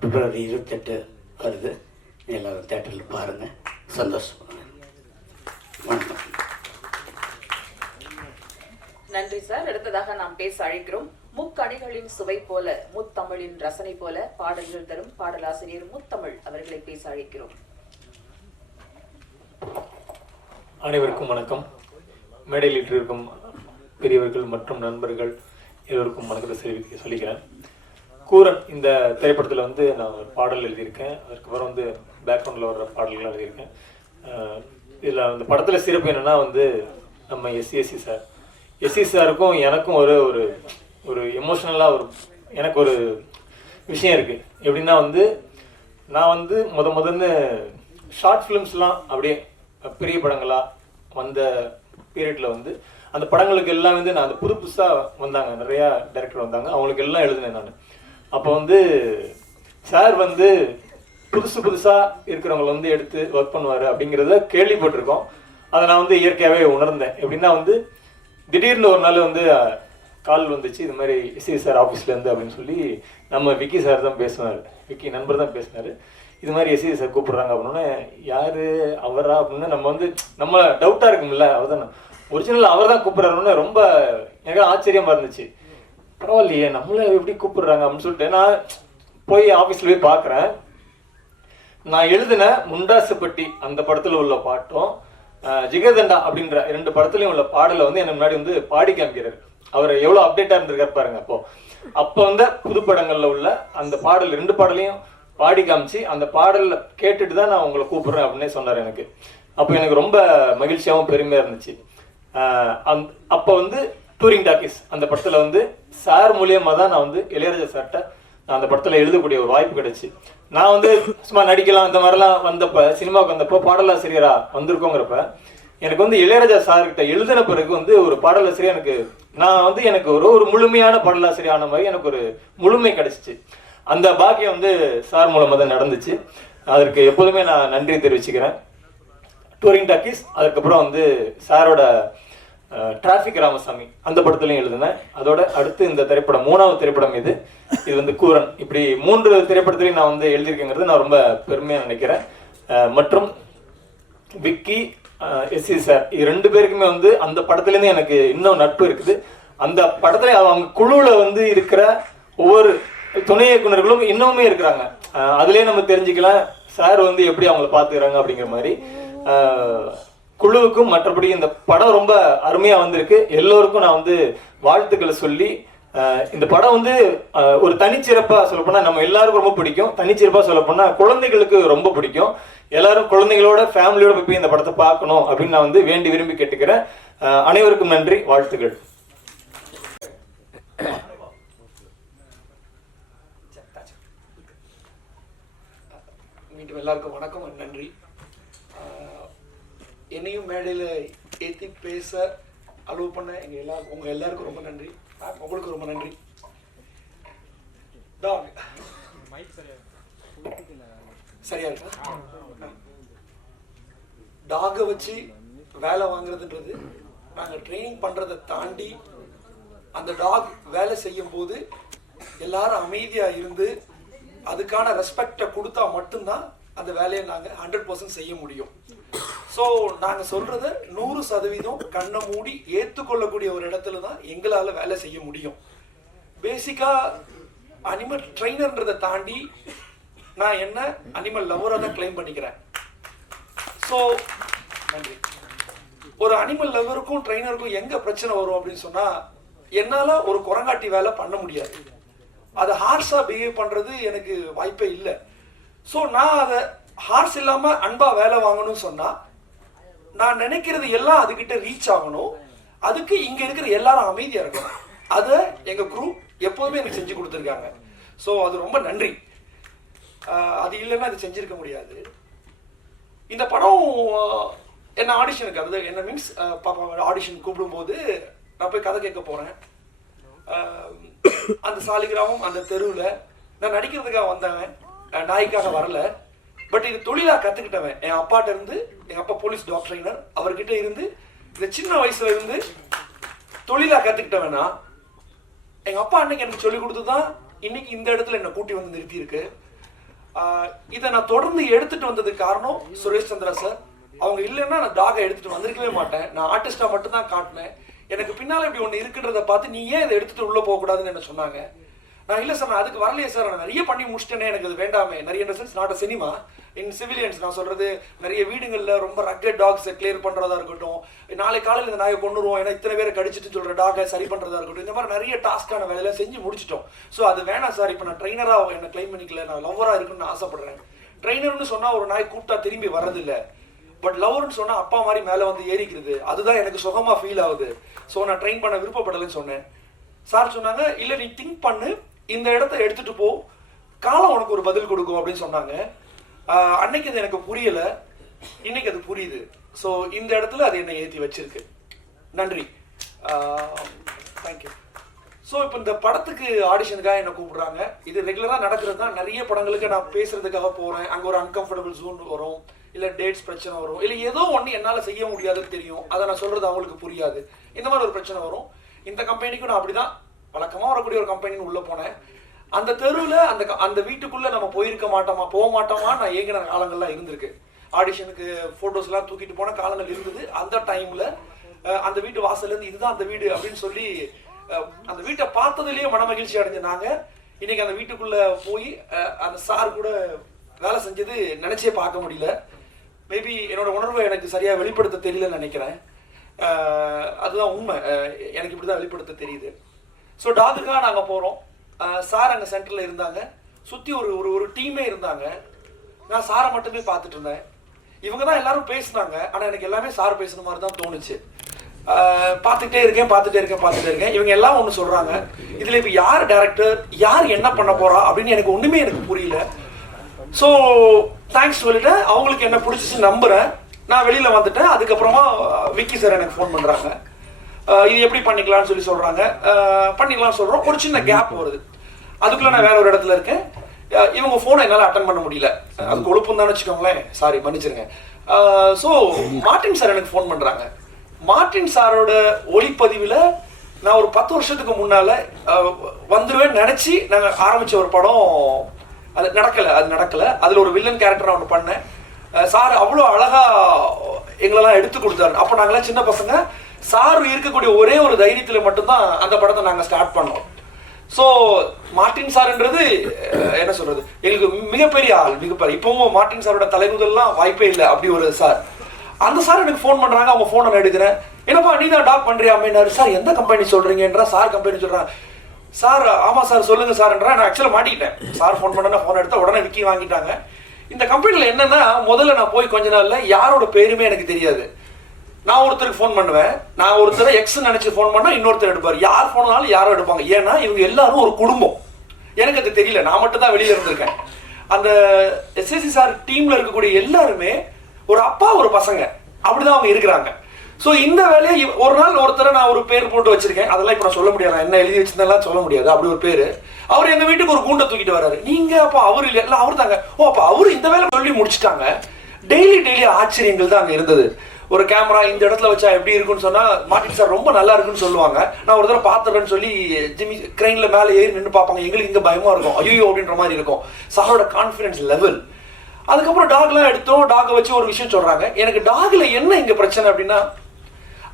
பிப்ரவரி 28 வருது. எல்லோரும் தேட்டரில் பாருங்கள். சந்தோஷம். வணக்கம். நன்றி சார். அடுத்ததாக நாம் பேச அழைக்கிறோம். முக்கணிகளின் சுவை போல, முத்தமிழின் ரசனை போல பாடல்கள் தரும் பாடலாசிரியர் முத்தமிழ் அவர்களை பேச அழைக்கிறோம். அனைவருக்கும் வணக்கம். மேடையில் இருக்கும் பெரியவர்கள் மற்றும் நண்பர்கள் எல்லோருக்கும் வணக்கத்தை சொல்லிக்கிறேன். கூரன் இந்த திரைப்படத்தில் வந்து நான் ஒரு பாடல் எழுதியிருக்கேன். அதுக்கப்புறம் வந்து பேக்ரவுண்டில் வர்ற பாடல்கள் எழுதியிருக்கேன். இதில் அந்த படத்தில் சிறப்பு என்னென்னா வந்து நம்ம எஸ்சி சாருக்கும் எனக்கும் ஒரு ஒரு எமோஷ்னலாக எனக்கு ஒரு விஷயம் இருக்குது. எப்படின்னா வந்து நான் வந்து முதன்னு ஷார்ட் ஃபிலிம்ஸ்லாம் அப்படியே பெரிய படங்களாக வந்த பீரியடில் வந்து அந்த படங்களுக்கு எல்லாம் வந்து நான் அந்த புதுசாக வந்தாங்க, நிறையா டைரக்டர் வந்தாங்க, அவங்களுக்கு எல்லாம் எழுதினேன் நான். அப்போ வந்து சார் வந்து புதுசாக இருக்கிறவங்களை வந்து எடுத்து ஒர்க் பண்ணுவார் அப்படிங்கிறத கேள்விப்பட்டிருக்கோம். அதை நான் வந்து இயற்கையாகவே உணர்ந்தேன். எப்படின்னா வந்து திடீர்னு ஒரு நாள் வந்து கால் வந்துச்சு, இது மாதிரி எஸ்சி சார் ஆஃபீஸ்லேருந்து அப்படின்னு சொல்லி நம்ம விக்கி சார் தான் பேசினார், விக்கி நண்பர் தான் பேசினார். இது மாதிரி எஸ்சி சார் கூப்பிடுறாங்க அப்படின்னா யார் அவரா அப்படின்னு நம்ம வந்து நம்ம டவுட்டாக இருக்கும்ல, அவர் தான் ஒரிஜினல் அவர் தான் கூப்பிட்றாருன்னு ரொம்ப எனக்கு ஆச்சரியமாக இருந்துச்சு. பரவாயில்லையே நம்மளை எப்படி கூப்பிடுறாங்க அப்படின்னு சொல்லிட்டு நான் போய் ஆஃபீஸில் போய் பார்க்குறேன். நான் எழுதின முண்டாசுப்பட்டி அந்த படத்தில் உள்ள பாட்டும் ஜிகர்தண்டா அப்படின்ற 2 படத்துலையும் உள்ள பாடலை வந்து என்ன முன்னாடி வந்து பாடி காமிக்கிறார். அவர் எவ்வளோ அப்டேட்டாக இருந்திருக்காரு பாருங்க. அப்போ வந்து புதுப்படங்களில் உள்ள அந்த பாடல் 2 பாடலையும் பாடி காமிச்சு அந்த பாடலில் கேட்டுட்டு தான் நான் உங்களை கூப்பிட்றேன் அப்படின்னே சொன்னார் எனக்கு. அப்போ எனக்கு ரொம்ப மகிழ்ச்சியாகவும் பெருமையாக இருந்துச்சு. அப்போ வந்து டூரிங் டாக்கீஸ் அந்த படத்தில் வந்து சார் மூலியமாக தான் நான் வந்து இளையராஜா சார்கிட்ட நான் அந்த படத்தில் எழுதக்கூடிய ஒரு வாய்ப்பு கிடைச்சி, நான் வந்து சும்மா நடிக்கலாம் இந்த மாதிரிலாம் வந்தப்போ சினிமாவுக்கு வந்தப்போ பாடலாசிரியரா வந்திருக்கோங்கிறப்ப எனக்கு வந்து இளையராஜா சார்கிட்ட எழுதின பிறகு வந்து ஒரு பாடலாசிரியர் நான் வந்து எனக்கு ஒரு முழுமையான பாடலாசிரியர் ஆன மாதிரி எனக்கு ஒரு முழுமை கிடைச்சிச்சு. அந்த பாக்கியம் வந்து சார் மூலமாக தான் நடந்துச்சு. அதற்கு எப்போதுமே நான் நன்றி தெரிவிச்சுக்கிறேன். டூரிங் டாக்கீஸ், அதுக்கப்புறம் வந்து சாரோட டிராஃபிக் ராமசாமி அந்த படத்துலையும் எழுதினேன். அதோட அடுத்து இந்த திரைப்படம் 3வது திரைப்படம் இது வந்து கூரன். இப்படி 3 திரைப்படத்துலையும் நான் வந்து எழுதியிருக்கேங்கிறது நான் ரொம்ப பெருமையாக நினைக்கிறேன். மற்றும் விக்கி, எஸ்சி சார் 2 பேருக்குமே வந்து அந்த படத்துலேருந்து எனக்கு இன்னும் நட்பு இருக்குது. அந்த படத்துல அவங்க குழுவில் வந்து இருக்கிற ஒவ்வொரு துணை இயக்குநர்களும் இன்னுமே இருக்கிறாங்க. அதுலேயே நம்ம தெரிஞ்சுக்கலாம் சார் வந்து எப்படி அவங்கள பார்த்துக்கிறாங்க அப்படிங்கிற மாதிரி. குழுவுக்கும் மற்றபடி இந்த படம் ரொம்ப அருமையாக வந்திருக்கு. எல்லோருக்கும் நான் வந்து வாழ்த்துக்களை சொல்லி இந்த படம் வந்து ஒரு தனிச்சிறப்பாக சொல்லப்போனால் நம்ம எல்லாருக்கும் ரொம்ப பிடிக்கும். தனிச்சிறப்பாக சொல்லப்போனால் குழந்தைகளுக்கு ரொம்ப பிடிக்கும். எல்லாரும் குழந்தைகளோட ஃபேமிலியோட போய் இந்த படத்தை பார்க்கணும் அப்படின்னு நான் வந்து வேண்டி விரும்பி கேட்டுக்கிறேன். அனைவருக்கும் நன்றி, வாழ்த்துக்கள். மீண்டும் எல்லாருக்கும் வணக்கம், நன்றி. என்னையும் மேடையில் ஏற்றி பேச அலோவ் பண்ண உங்கள் எல்லாருக்கும் ரொம்ப நன்றி. உங்களுக்கு ரொம்ப நன்றி. சரியா இருக்கா? டாகை வச்சு வேலை வாங்குறதுன்றது நாங்கள் ட்ரைனிங் பண்ணுறதை தாண்டி அந்த டாக் வேலை செய்யும் போது எல்லாரும் அமைதியாக இருந்து அதுக்கான ரெஸ்பெக்டை கொடுத்தா மட்டும்தான் அந்த வேலையை நாங்கள் 100% செய்ய முடியும். ஸோ நாங்கள் சொல்கிறத 100% கண்ணை மூடி ஏற்றுக்கொள்ளக்கூடிய ஒரு இடத்துல தான் எங்களால் வேலை செய்ய முடியும். பேசிக்காக அனிமல் ட்ரைனர்ன்றதை தாண்டி நான் என்ன அனிமல் லவராக தான் கிளைம் பண்ணிக்கிறேன். ஸோ நன்றி. ஒரு அனிமல் லவருக்கும் ட்ரைனருக்கும் எங்கே பிரச்சனை வரும் அப்படின்னு சொன்னால், என்னால் ஒரு குரங்காட்டி வேலை பண்ண முடியாது. அதை ஹார்ஸாக பிஹேவ் பண்ணுறது எனக்கு வாய்ப்பே இல்லை. ஸோ நான் அதை ஹார்ஸ் இல்லாமல் அன்பாக வேலை வாங்கணும்னு சொன்னால் நான் நினைக்கிறது எல்லாம் அதுக்கிட்ட ரீச் ஆகணும். அதுக்கு இங்கே இருக்கிற எல்லாரும் அமைதியாக இருக்கணும். அதை எங்கள் குரூப் எப்போதுமே எனக்கு செஞ்சு கொடுத்துருக்காங்க. ஸோ அது ரொம்ப நன்றி. அது இல்லைன்னா அது செஞ்சுருக்க முடியாது. இந்த படம் என்ன ஆடிஷனுக்கு அது என்ன மீன்ஸ் பாப்பா ஆடிஷன் கூப்பிடும்போது நான் போய் கதை கேட்க போகிறேன். அந்த சாலிகிராமம் அந்த தெருவில் நான் நடிக்கிறதுக்காக வந்தவன், நாய்க்காக வரல. பட் இது தொழிலாக கற்றுக்கிட்டவன். என் அப்பாட்ட இருந்து, எங்கள் அப்பா போலீஸ் டாக் ட்ரைனர், அவர்கிட்ட இருந்து இந்த சின்ன வயசுல இருந்து தொழிலாக கற்றுக்கிட்டவனா எங்கள் அப்பா அன்னைக்கு எனக்கு சொல்லிக் கொடுத்து தான் இன்னைக்கு இந்த இடத்துல என்னை கூட்டி வந்து நிறுத்தியிருக்கு. இதை நான் தொடர்ந்து எடுத்துட்டு வந்ததுக்கு காரணம் சுரேஷ் சந்திரா சார். அவங்க இல்லைன்னா நான் டாகை எடுத்துட்டு வந்திருக்கவே மாட்டேன். நான் ஆர்டிஸ்டா மட்டும் தான் காட்டினேன். எனக்கு பின்னால இப்படி ஒன்று இருக்குன்றதை பார்த்து நீ ஏன் இதை எடுத்துட்டு உள்ள போகக்கூடாதுன்னு என்ன சொன்னாங்க. நான் இல்லை சார், நான் அதுக்கு வரலையே சார், நான் நிறைய பண்ணி முடிச்சிட்டேனே, எனக்கு அது வேண்டாமே. நிறைய sense not a cinema in civilians. நான் சொல்றது நிறைய வீடுகளில் ரொம்ப ரக்கட் டாக்ஸை கிளியர் பண்ணுறதா இருக்கட்டும், நாளை காலையில் இந்த நாயை கொண்டுருவோம் ஏன்னா இத்தனை பேரை கடிச்சிட்டு சொல்கிற டாகை சரி பண்ணுறதா இருக்கட்டும், இந்த மாதிரி நிறைய டாஸ்க்கான வேலையெல்லாம் செஞ்சு முடிச்சிட்டோம். ஸோ அது வேணாம் சார், இப்போ நான் ட்ரைனராக என்னை கிளைம் பண்ணிக்கல, நான் லவ்வராக இருக்குன்னு ஆசைப்படுறேன். ட்ரைனர்னு சொன்னால் ஒரு நாய் கூப்பிட்டா திரும்பி வர்றதில்லை. பட் லவர்னு சொன்னால் அப்பா மாதிரி மேலே வந்து ஏறிக்கிறது, அதுதான் எனக்கு சுகமாக ஃபீல் ஆகுது. ஸோ நான் ட்ரெயின் பண்ண விருப்பப்படலைன்னு சொன்னேன். சார் சொன்னாங்க, இல்லை நீ திங்க் பண்ணு, இந்த இடத்த எடுத்துகிட்டு போ, காலம் உனக்கு ஒரு பதில் கொடுக்கும் அப்படின்னு சொன்னாங்க. அன்னைக்கு அது எனக்கு புரியலை, இன்னைக்கு அது புரியுது. ஸோ இந்த இடத்துல அது என்னை ஏற்றி வச்சிருக்கு. நன்றி, தேங்க்யூ. ஸோ இப்போ இந்த படத்துக்கு ஆடிஷனுக்காக என்னை கூப்பிடுறாங்க. இது ரெகுலராக நடக்கிறது தான். நிறைய படங்களுக்கு நான் பேசுறதுக்காக போகிறேன். அங்கே ஒரு அன்கம்ஃபர்டபுள் ஜோன் வரும், இல்லை டேட்ஸ் பிரச்சனை வரும், இல்லை ஏதோ ஒன்று என்னால் செய்ய முடியாதுன்னு தெரியும், அதை நான் சொல்கிறது அவங்களுக்கு புரியாது, இந்த மாதிரி ஒரு பிரச்சனை வரும். இந்த கம்பெனிக்கும் நான் அப்படிதான் வழக்கமாக வரக்கூடிய ஒரு கம்பெனின்னு உள்ளே போனேன். அந்த தெருவில் அந்த வீட்டுக்குள்ளே நம்ம போக மாட்டோமா நான் ஏங்கின காலங்கள்லாம் இருந்திருக்கு. ஆடிஷனுக்கு ஃபோட்டோஸ்லாம் தூக்கிட்டு போன காலங்கள் இருந்தது. அந்த டைமில் அந்த வீட்டு வாசல்லேருந்து இதுதான் அந்த வீடு அப்படின்னு சொல்லி அந்த வீட்டை பார்த்ததுலேயே மன மகிழ்ச்சி அடைஞ்சாங்க. இன்னைக்கு அந்த வீட்டுக்குள்ளே போய் அந்த சார் கூட வேலை செஞ்சது நினச்சே பார்க்க முடியல. மேபி என்னோட உணர்வை எனக்கு சரியாக வெளிப்படுத்த தெரியலன்னு நினைக்கிறேன். அதுதான் உண்மை. எனக்கு இப்படி தான் வெளிப்படுத்த தெரியுது. ஸோ டாக்குக்காக நாங்கள் போகிறோம். சார் அங்கே சென்டரில் இருந்தாங்க. சுற்றி ஒரு டீமே இருந்தாங்க. நான் சாரை மட்டுமே பார்த்துட்டு இருந்தேன். இவங்க தான் எல்லாரும் பேசினாங்க. ஆனால் எனக்கு எல்லாமே சார் பேசுன மாதிரி தான் தோணுச்சு. பார்த்துட்டே இருக்கேன். இவங்க எல்லாம் ஒன்று சொல்கிறாங்க. இதில் இப்போ யார் டைரக்டர், யார் என்ன பண்ண போகிறா அப்படின்னு எனக்கு புரியல. ஸோ தேங்க்ஸ் சொல்லிட்டு அவங்களுக்கு என்ன பிடிச்சிச்சு நம்புகிறேன். நான் வெளியில் வந்துட்டேன். அதுக்கப்புறமா விக்கி சார் எனக்கு ஃபோன் பண்ணுறாங்க. இது எப்படி பண்ணிக்கலாம்னு சொல்கிறாங்க. பண்ணிக்கலாம்னு சொல்கிறோம். ஒரு சின்ன கேப் வருது. அதுக்குள்ளே நான் வேற ஒரு இடத்துல இருக்கேன். இவங்க ஃபோனை என்னால் அட்டன் பண்ண முடியல. அது கொழுப்புன்னு தான் வச்சுக்கோங்களேன். சாரி மன்னிச்சிருங்க. ஸோ மார்ட்டின் சார் எனக்கு ஃபோன் பண்ணுறாங்க. மார்ட்டின் சாரோட ஒளிப்பதிவில் நான் ஒரு 10 வருஷத்துக்கு முன்னால் வந்துடுவேன்னு நினச்சி நாங்கள் ஆரம்பித்த ஒரு படம் அது நடக்கலை. அதில் ஒரு வில்லன் கேரக்டர் நான் ஒன்று பண்ணேன். சார் அவ்வளோ அழகாக எங்களெல்லாம் எடுத்து கொடுத்தாரு. அப்போ நாங்களாம் சின்ன பசங்க. சார் இருக்கக்கூடிய ஒரே ஒரு தைரியத்தில் மட்டும்தான் அந்த படத்தை நாங்கள் ஸ்டார்ட் பண்ணோம். ஸோ மார்ட்டின் சார்ன்றது என்ன சொல்கிறது, எங்களுக்கு மிகப்பெரிய ஆள். இப்போவும் மார்ட்டின் சாரோட தலைமுதல்லாம் வாய்ப்பே இல்லை. அப்படி ஒரு சார். அந்த சார் எனக்கு ஃபோன் பண்ணுறாங்க. அவங்க ஃபோனை நான் எடுக்கிறேன். என்னப்பா நீ தான் டாக் பண்ணுறியாமேன்னாரு. சார் எந்த கம்பெனி சொல்கிறீங்கன்றா. சார் கம்பெனி சொல்கிறாங்க. சார் ஆமாம் சார் சொல்லுங்கள் சார்ன்றா. நான் ஆக்சுவலாக மாட்டிக்கிட்டேன். சார் ஃபோன் பண்ண ஃபோன் எடுத்தால் உடனே விக்கி வாங்கிட்டாங்க. இந்த கம்பெனியில் என்னென்னா, முதல்ல நான் போய் கொஞ்ச நாளில் யாரோட பேருமே எனக்கு தெரியாது. நான் ஒருத்தருக்கு ஃபோன் பண்ணுவேன். நான் ஒருத்தரை எக்ஸ் நினச்சி ஃபோன் பண்ணால் இன்னொருத்தர் எடுப்பார். யார் ஃபோனாலும் யாரும் எடுப்பாங்க. ஏன்னா இவங்க எல்லாரும் ஒரு குடும்பம். எனக்கு அது தெரியல. நான் மட்டும் தான் வெளியே இருந்திருக்கேன். அந்த எஸ்எஸ்சி சார் டீமில் இருக்கக்கூடிய எல்லாருமே ஒரு அப்பா ஒரு பசங்க அப்படிதான் அவங்க இருக்கிறாங்க. ஸோ இந்த வேலையை ஒரு நாள் ஒருத்தரை நான் ஒரு பேர் போட்டு வச்சிருக்கேன். அதெல்லாம் இப்போ நான் சொல்ல முடியாது. நான் என்ன எழுதி வச்சிருந்தெல்லாம் சொல்ல முடியாது. அப்படி ஒரு பேர். அவர் எங்கள் வீட்டுக்கு ஒரு கூண்டை தூக்கிட்டு வர்றாரு. நீங்கள் அப்போ அவர் இல்லை இல்லை அவர் தாங்க. ஓ அப்போ அவர் இந்த வேலை சொல்லி முடிச்சுட்டாங்க. டெய்லி ஆச்சரியங்கள் தான் அங்கே இருந்தது. ஒரு கேமரா இந்த இடத்துல வச்சா எப்படி இருக்குன்னு சொன்னால் மார்ட்டின் சார் ரொம்ப நல்லா இருக்குன்னு சொல்லுவாங்க. நான் ஒரு தடவை பார்த்துறேன்னு சொல்லி ஜிம்மி கிரெயினில் மேலே ஏறி நின்று பார்ப்பாங்க. எங்களுக்கு இங்கே பயமாக இருக்கும். ஐயோ அப்படின்ற மாதிரி இருக்கும். சாரோட கான்ஃபிடன்ஸ் லெவல். அதுக்கப்புறம் டாக்லாம் எடுத்தோம். டாகை வச்சு ஒரு விஷயம் சொல்கிறாங்க. எனக்கு டாகில் என்ன இங்கே பிரச்சனை அப்படின்னா,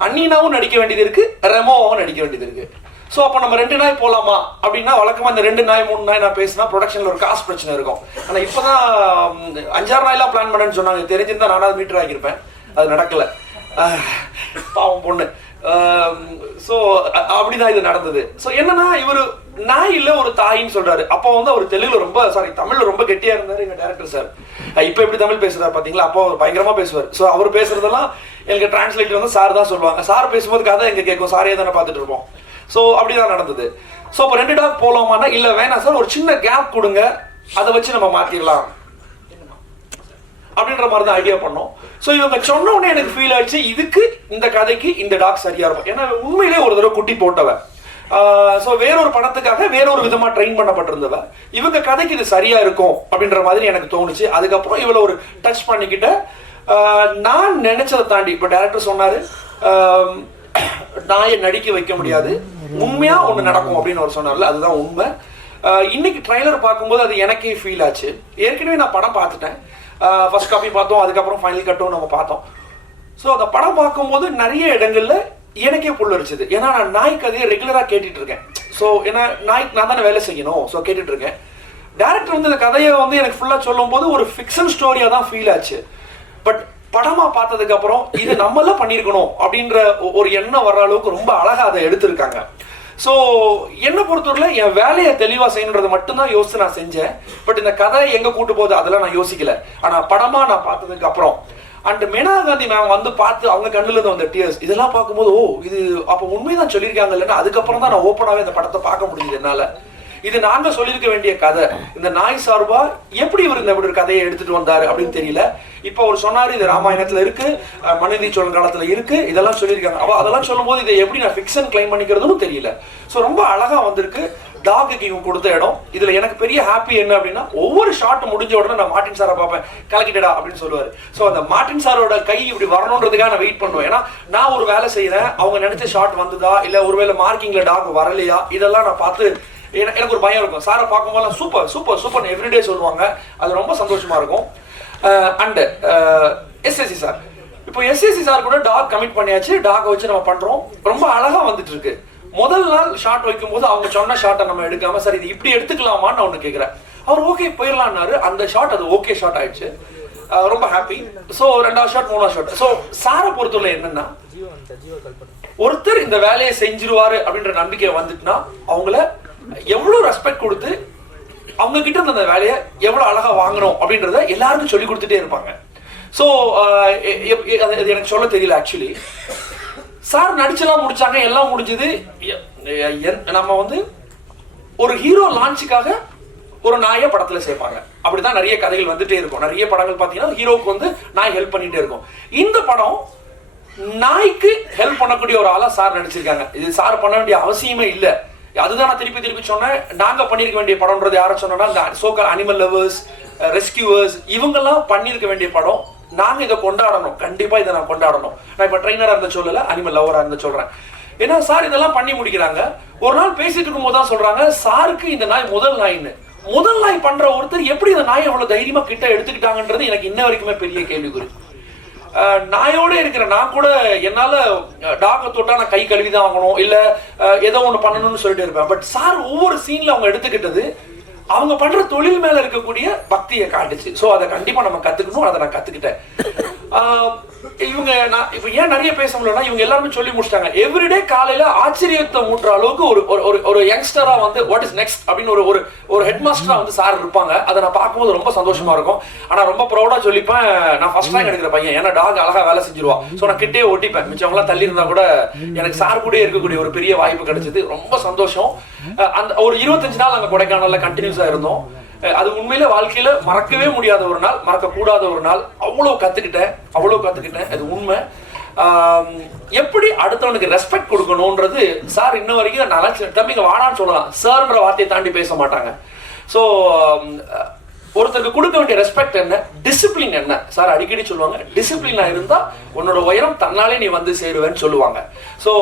அண்ணீனாவும் நடிக்க வேண்டியது இருக்குது, ரெமோவும் நடிக்க வேண்டியது இருக்குது. ஸோ அப்போ நம்ம 2 நாய் போகலாமா அப்படின்னா, வழக்கமாக இந்த 2 நாய் 3 நாய் நான் பேசினா ப்ரொடக்ஷனில் ஒரு காசு பிரச்சனை இருக்கும். ஆனால் இப்போ தான் 5-6 நாயெல்லாம் பிளான் பண்ணேன்னு சொன்னாங்க. தெரிஞ்சிருந்தா நானாவது மீட்டர் ஆகியிருப்பேன். அது நடக்கலை. பாவம் பொண்ணு. ஸோ அப்படிதான் இது நடந்தது. ஸோ என்னன்னா, இவர் நாய் இல்லை ஒரு தாயின்னு சொல்றாரு. அப்போ வந்து அவர் தமிழ்ல ரொம்ப கெட்டியா இருந்தாரு எங்க டேரக்டர் சார். இப்போ எப்படி தமிழ் பேசுறாரு பாத்தீங்களா? அப்போ அவர் பயங்கரமா பேசுவார். ஸோ அவர் பேசுறதெல்லாம் எனக்கு டிரான்ஸ்லேட் வந்து சார் தான் சொல்லுவாங்க. சார் பேசும்போது கதை எங்க கேட்கும். சாரே தானே பார்த்துட்டு இருப்போம். ஸோ அப்படிதான் நடந்தது. ஸோ இப்போ 2 டாக் போலாமான்னா, இல்லை வேணாம் சார், ஒரு சின்ன கேப் கொடுங்க, அதை வச்சு நம்ம மாத்திடலாம் அப்படின்ற மாதிரி தான் ஐடியா பண்ணோம். ஸோ இவங்க சொன்ன உடனே எனக்கு ஃபீல் ஆயிடுச்சு, இதுக்கு இந்த கதைக்கு இந்த டாக் சரியா இருக்கும். ஏன்னா உண்மையிலே ஒரு தடவை குட்டி போட்டவன். ஸோ வேறொரு படத்துக்காக வேறொரு விதமா ட்ரெயின் பண்ணப்பட்டிருந்தவ. இவங்க கதைக்கு இது சரியா இருக்கும் அப்படின்ற மாதிரி எனக்கு தோணுச்சு. அதுக்கப்புறம் இவ்வளோ ஒரு டச் பண்ணிக்கிட்ட நான் நினைச்சதை தாண்டி இப்போ டைரக்டர் சொன்னாரு, நாயை நடிக்க வைக்க முடியாது, உண்மையா ஒன்று நடக்கும் அப்படின்னு அவர் சொன்னார்ல, அதுதான் உண்மை. இன்னைக்கு ட்ரைலர் பார்க்கும்போது அது எனக்கே ஃபீல் ஆச்சு. ஏற்கனவே நான் படம் பார்த்துட்டேன். ஃபர்ஸ்ட் காப்பி பார்த்தோம், அதுக்கப்புறம் ஃபைனல் கட்டும் நம்ம பார்த்தோம். ஸோ அந்த படம் பார்க்கும்போது நிறைய இடங்கள்ல எனக்கே புல்லரிச்சது. ஏன்னா நான் நாய் கதையை ரெகுலராக கேட்டுட்டு இருக்கேன். ஸோ ஏன்னா நாய்க்கு நான் தானே வேலை செய்யணும். ஸோ கேட்டுட்டு இருக்கேன். டேரக்டர் வந்து இந்த கதையை வந்து எனக்கு ஃபுல்லாக சொல்லும் போது ஒரு ஃபிக்ஷன் ஸ்டோரியாக தான் ஃபீல் ஆச்சு. பட் படமா பார்த்ததுக்கு அப்புறம் இது நம்மளாம் பண்ணியிருக்கணும் அப்படின்ற ஒரு எண்ணம் வர்ற அளவுக்கு ரொம்ப அழகாக அதை எடுத்திருக்காங்க. ஸோ என்னை பொறுத்தவரையில் என் வேலையை தெளிவாக செய்யணுன்றதை மட்டும்தான் யோசிச்சு நான் செஞ்சேன். பட் இந்த கதை எங்கே கூட்டு போகுது அதெல்லாம் நான் யோசிக்கல. ஆனால் படமாக நான் பார்த்ததுக்கு அப்புறம் அண்ட் மேனா காந்தி மேம் வந்து பார்த்து அவங்க கண்ணுல இருந்து வந்த டியர்ஸ் இதெல்லாம் பார்க்கும்போது, ஓ இது அப்போ உண்மைதான் சொல்லியிருக்காங்க இல்லைன்னா, அதுக்கப்புறம் தான் நான் ஓப்பனாகவே இந்த படத்தை பார்க்க முடியுது என்னால். இது நாங்க சொல்லியிருக்க வேண்டிய கதை. இந்த நாய் சார்பா எப்படி இவர் இந்த ஒரு கதையை எடுத்துட்டு வந்தாரு அப்படின்னு தெரியல. இப்போ அவர் சொன்னாரு இது ராமாயணத்துல இருக்கு, மனுநீதி சோழன் காலத்துல இருக்கு, இதெல்லாம் சொல்லியிருக்காங்க. அப்போ அதெல்லாம் சொல்லும் போது இதை எப்படி நான் ஃபிக்ஷன் கிளைம் பண்ணிக்கிறதுன்னு தெரியல. ஸோ ரொம்ப அழகா வந்திருக்கு. டாகுக்கு இவங்க கொடுத்த இடம். இதுல எனக்கு பெரிய ஹாப்பி என்ன அப்படின்னா, ஒவ்வொரு ஷாட் முடிஞ்ச உடனே நான் மார்ட்டின் சாரை பார்ப்பேன், கலக்கிட்டடா அப்படின்னு சொல்லுவாரு. ஸோ அந்த மார்ட்டின் சாரோட கை இப்படி வரணுன்றதுக்காக நான் வெயிட் பண்ணுவேன். ஏன்னா நான் ஒரு வேலை செய்யறேன், அவங்க நினைச்ச ஷாட் வந்ததா இல்ல ஒருவேளை மார்க்கிங்ல டாக் வரலையா, இதெல்லாம் நான் பார்த்து எனக்கு ஒரு பயம் இருக்கும். சாரை பார்க்கும்போது சூப்பர் சூப்பர் சூப்பர் எவ்ரிடே சொல்லுவாங்க, அது ரொம்ப சந்தோஷமா இருக்கும். அண்ட் எஸ்எஸ்சி சார், இப்போ எஸ்எஸ்சி சார் கூட டாக் கமிட் பண்ணியாச்சு, டாக் வச்சு நம்ம பண்றோம், ரொம்ப அழகா வந்துட்டு இருக்கு. முதல் நாள் ஷாட் வைக்கும் போது அவங்க சொன்ன ஷாட்டை நம்ம எடுக்காம சார் இது இப்படி எடுத்துக்கலாமான்னு நான் ஒன்று கேட்குறேன். அவர் ஓகே போயிடலான்னாரு. அந்த ஷாட் அது ஓகே ஷாட் ஆயிடுச்சு, ரொம்ப ஹாப்பி. ஸோ 2வது ஷாட் 3வது ஷாட். ஸோ சாரை பொறுத்தவரை என்னன்னா, ஒருத்தர் இந்த வேலையை செஞ்சிருவாரு அப்படின்ற நம்பிக்கை வந்துட்டுனா அவங்கள எவ்வளவு ரெஸ்பெக்ட் கொடுத்து அவங்க கிட்ட இருந்த அந்த வேலையை எவ்வளவு அழகா வாங்கணும் அப்படின்றத எல்லாருக்கும் சொல்லி கொடுத்துட்டே இருப்பாங்க. ஸோ எனக்கு சொல்ல தெரியல ஆக்சுவலி. சார் நடிச்செல்லாம் முடிச்சாங்க, எல்லாம் முடிஞ்சது. நம்ம வந்து ஒரு ஹீரோ லான்ச்சுக்காக ஒரு நாயை படத்துல சேர்ப்பாங்க, அப்படிதான் நிறைய கதைகள் வந்துட்டே இருக்கும். நிறைய படங்கள் பாத்தீங்கன்னா ஹீரோவுக்கு வந்து நாய் ஹெல்ப் பண்ணிட்டே இருக்கும். இந்த படம் நாய்க்கு ஹெல்ப் பண்ணக்கூடிய ஒரு ஆளா சார் நடிச்சிருக்காங்க. இது சார் பண்ண வேண்டிய அவசியமே இல்லை. அதுதான் நான் திருப்பி திருப்பி சொன்னேன். நாங்க பண்ணிருக்க வேண்டிய படம்ன்றது யாரை சொன்னோம்னா, இந்த சோக்கல் அனிமல் லவர்ஸ், ரெஸ்கியூவர்ஸ், இவங்கெல்லாம் பண்ணிருக்க வேண்டிய படம். நாங்க இதை கொண்டாடணும், கண்டிப்பா இதை நான் கொண்டாடணும். நான் இப்ப ட்ரெயினரா இருந்த சொல்லல, அனிமல் லவரா இருந்த சொல்றேன். ஏன்னா சார் இதெல்லாம் பண்ணி முடிக்கிறாங்க. ஒரு நாள் பேசிட்டு இருக்கும் போது தான் சொல்றாங்க, சாருக்கு இந்த நாய் முதல் நாயின்னு. முதல் நாய் பண்ற ஒருத்தர் எப்படி இந்த நாய் அவ்வளவு தைரியமா கிட்ட எடுத்துக்கிட்டாங்கன்றது எனக்கு இன்ன வரைக்குமே பெரிய கேள்விக்குறி. நாயோட இருக்கிற நான் கூட என்னால டாக தொட்டா நான் கை கழுவிதான் வாங்கணும், இல்ல ஏதோ ஒண்ணு பண்ணணும்னு சொல்லிட்டு இருப்பேன். பட் சார் ஒவ்வொரு சீன்ல அவங்க எடுத்துக்கிட்டது அவங்க பண்ற தொழில் மேல இருக்கக்கூடிய பக்தியை காட்டுச்சு. ஸோ அதை கண்டிப்பா நம்ம கத்துக்கணும், அதை நான் கத்துக்கிட்டேன். இவங்க நான் இப்ப ஏன் நிறைய பேச முடியலன்னா, இவங்க எல்லாருமே சொல்லி முடிச்சிட்டாங்க. எவ்ரிடே காலையில ஆச்சரியத்தை மூட்டுற அளவுக்கு ஒரு யங்ஸ்டரா வந்து வாட் இஸ் நெக்ஸ்ட் அப்படின்னு ஒரு ஹெட் மாஸ்டரா வந்து சார் இருப்பாங்க. அதை நான் பார்க்கும்போது ரொம்ப சந்தோஷமா இருக்கும். ஆனா ரொம்ப ப்ரௌடா சொல்லிப்பேன், நான் ஃபர்ஸ்ட் ரேங்க் எடுக்கிற பையன், ஏன்னா டாக் அழகா வேலை செஞ்சிருவா. ஸோ நான் கிட்டே ஒட்டிப்பேன். மிச்சவங்க எல்லாம் தள்ளி இருந்தா கூட எனக்கு சார் கூட இருக்கக்கூடிய ஒரு பெரிய வாய்ப்பு கிடைச்சது, ரொம்ப சந்தோஷம். அந்த ஒரு 25 நாள் அங்க கொடைக்கானல்ல கண்டினியூஸா இருந்தோம். அது உண்மையில வாழ்க்கையில மறக்கவே முடியாத ஒரு நாள், மறக்க கூடாத ஒரு நாள். அவ்வளவு கத்துக்கிட்டேன், அது உண்மை. எப்படி அடுத்தவனுக்கு ரெஸ்பெக்ட் கொடுக்கணும்ன்றது சார் இன்ன வரைக்கும் நல்லா தம்பிங்க வாடான்னு சொல்லலாம், சார்ன்ற வார்த்தையை தாண்டி பேச மாட்டாங்க. ஸோ ஒருத்தருக்கு கொடுக்க வேண்டிய ரெஸ்பெக்ட் என்ன, டிசிப்ளின் என்ன, சார் அடிக்கடி சொல்லுவாங்க. டிசிப்ளினா இருந்தா உன்னோட உயரம் தன்னாலே நீ வந்து சேருவேன்னு சொல்லுவாங்க. ஸோ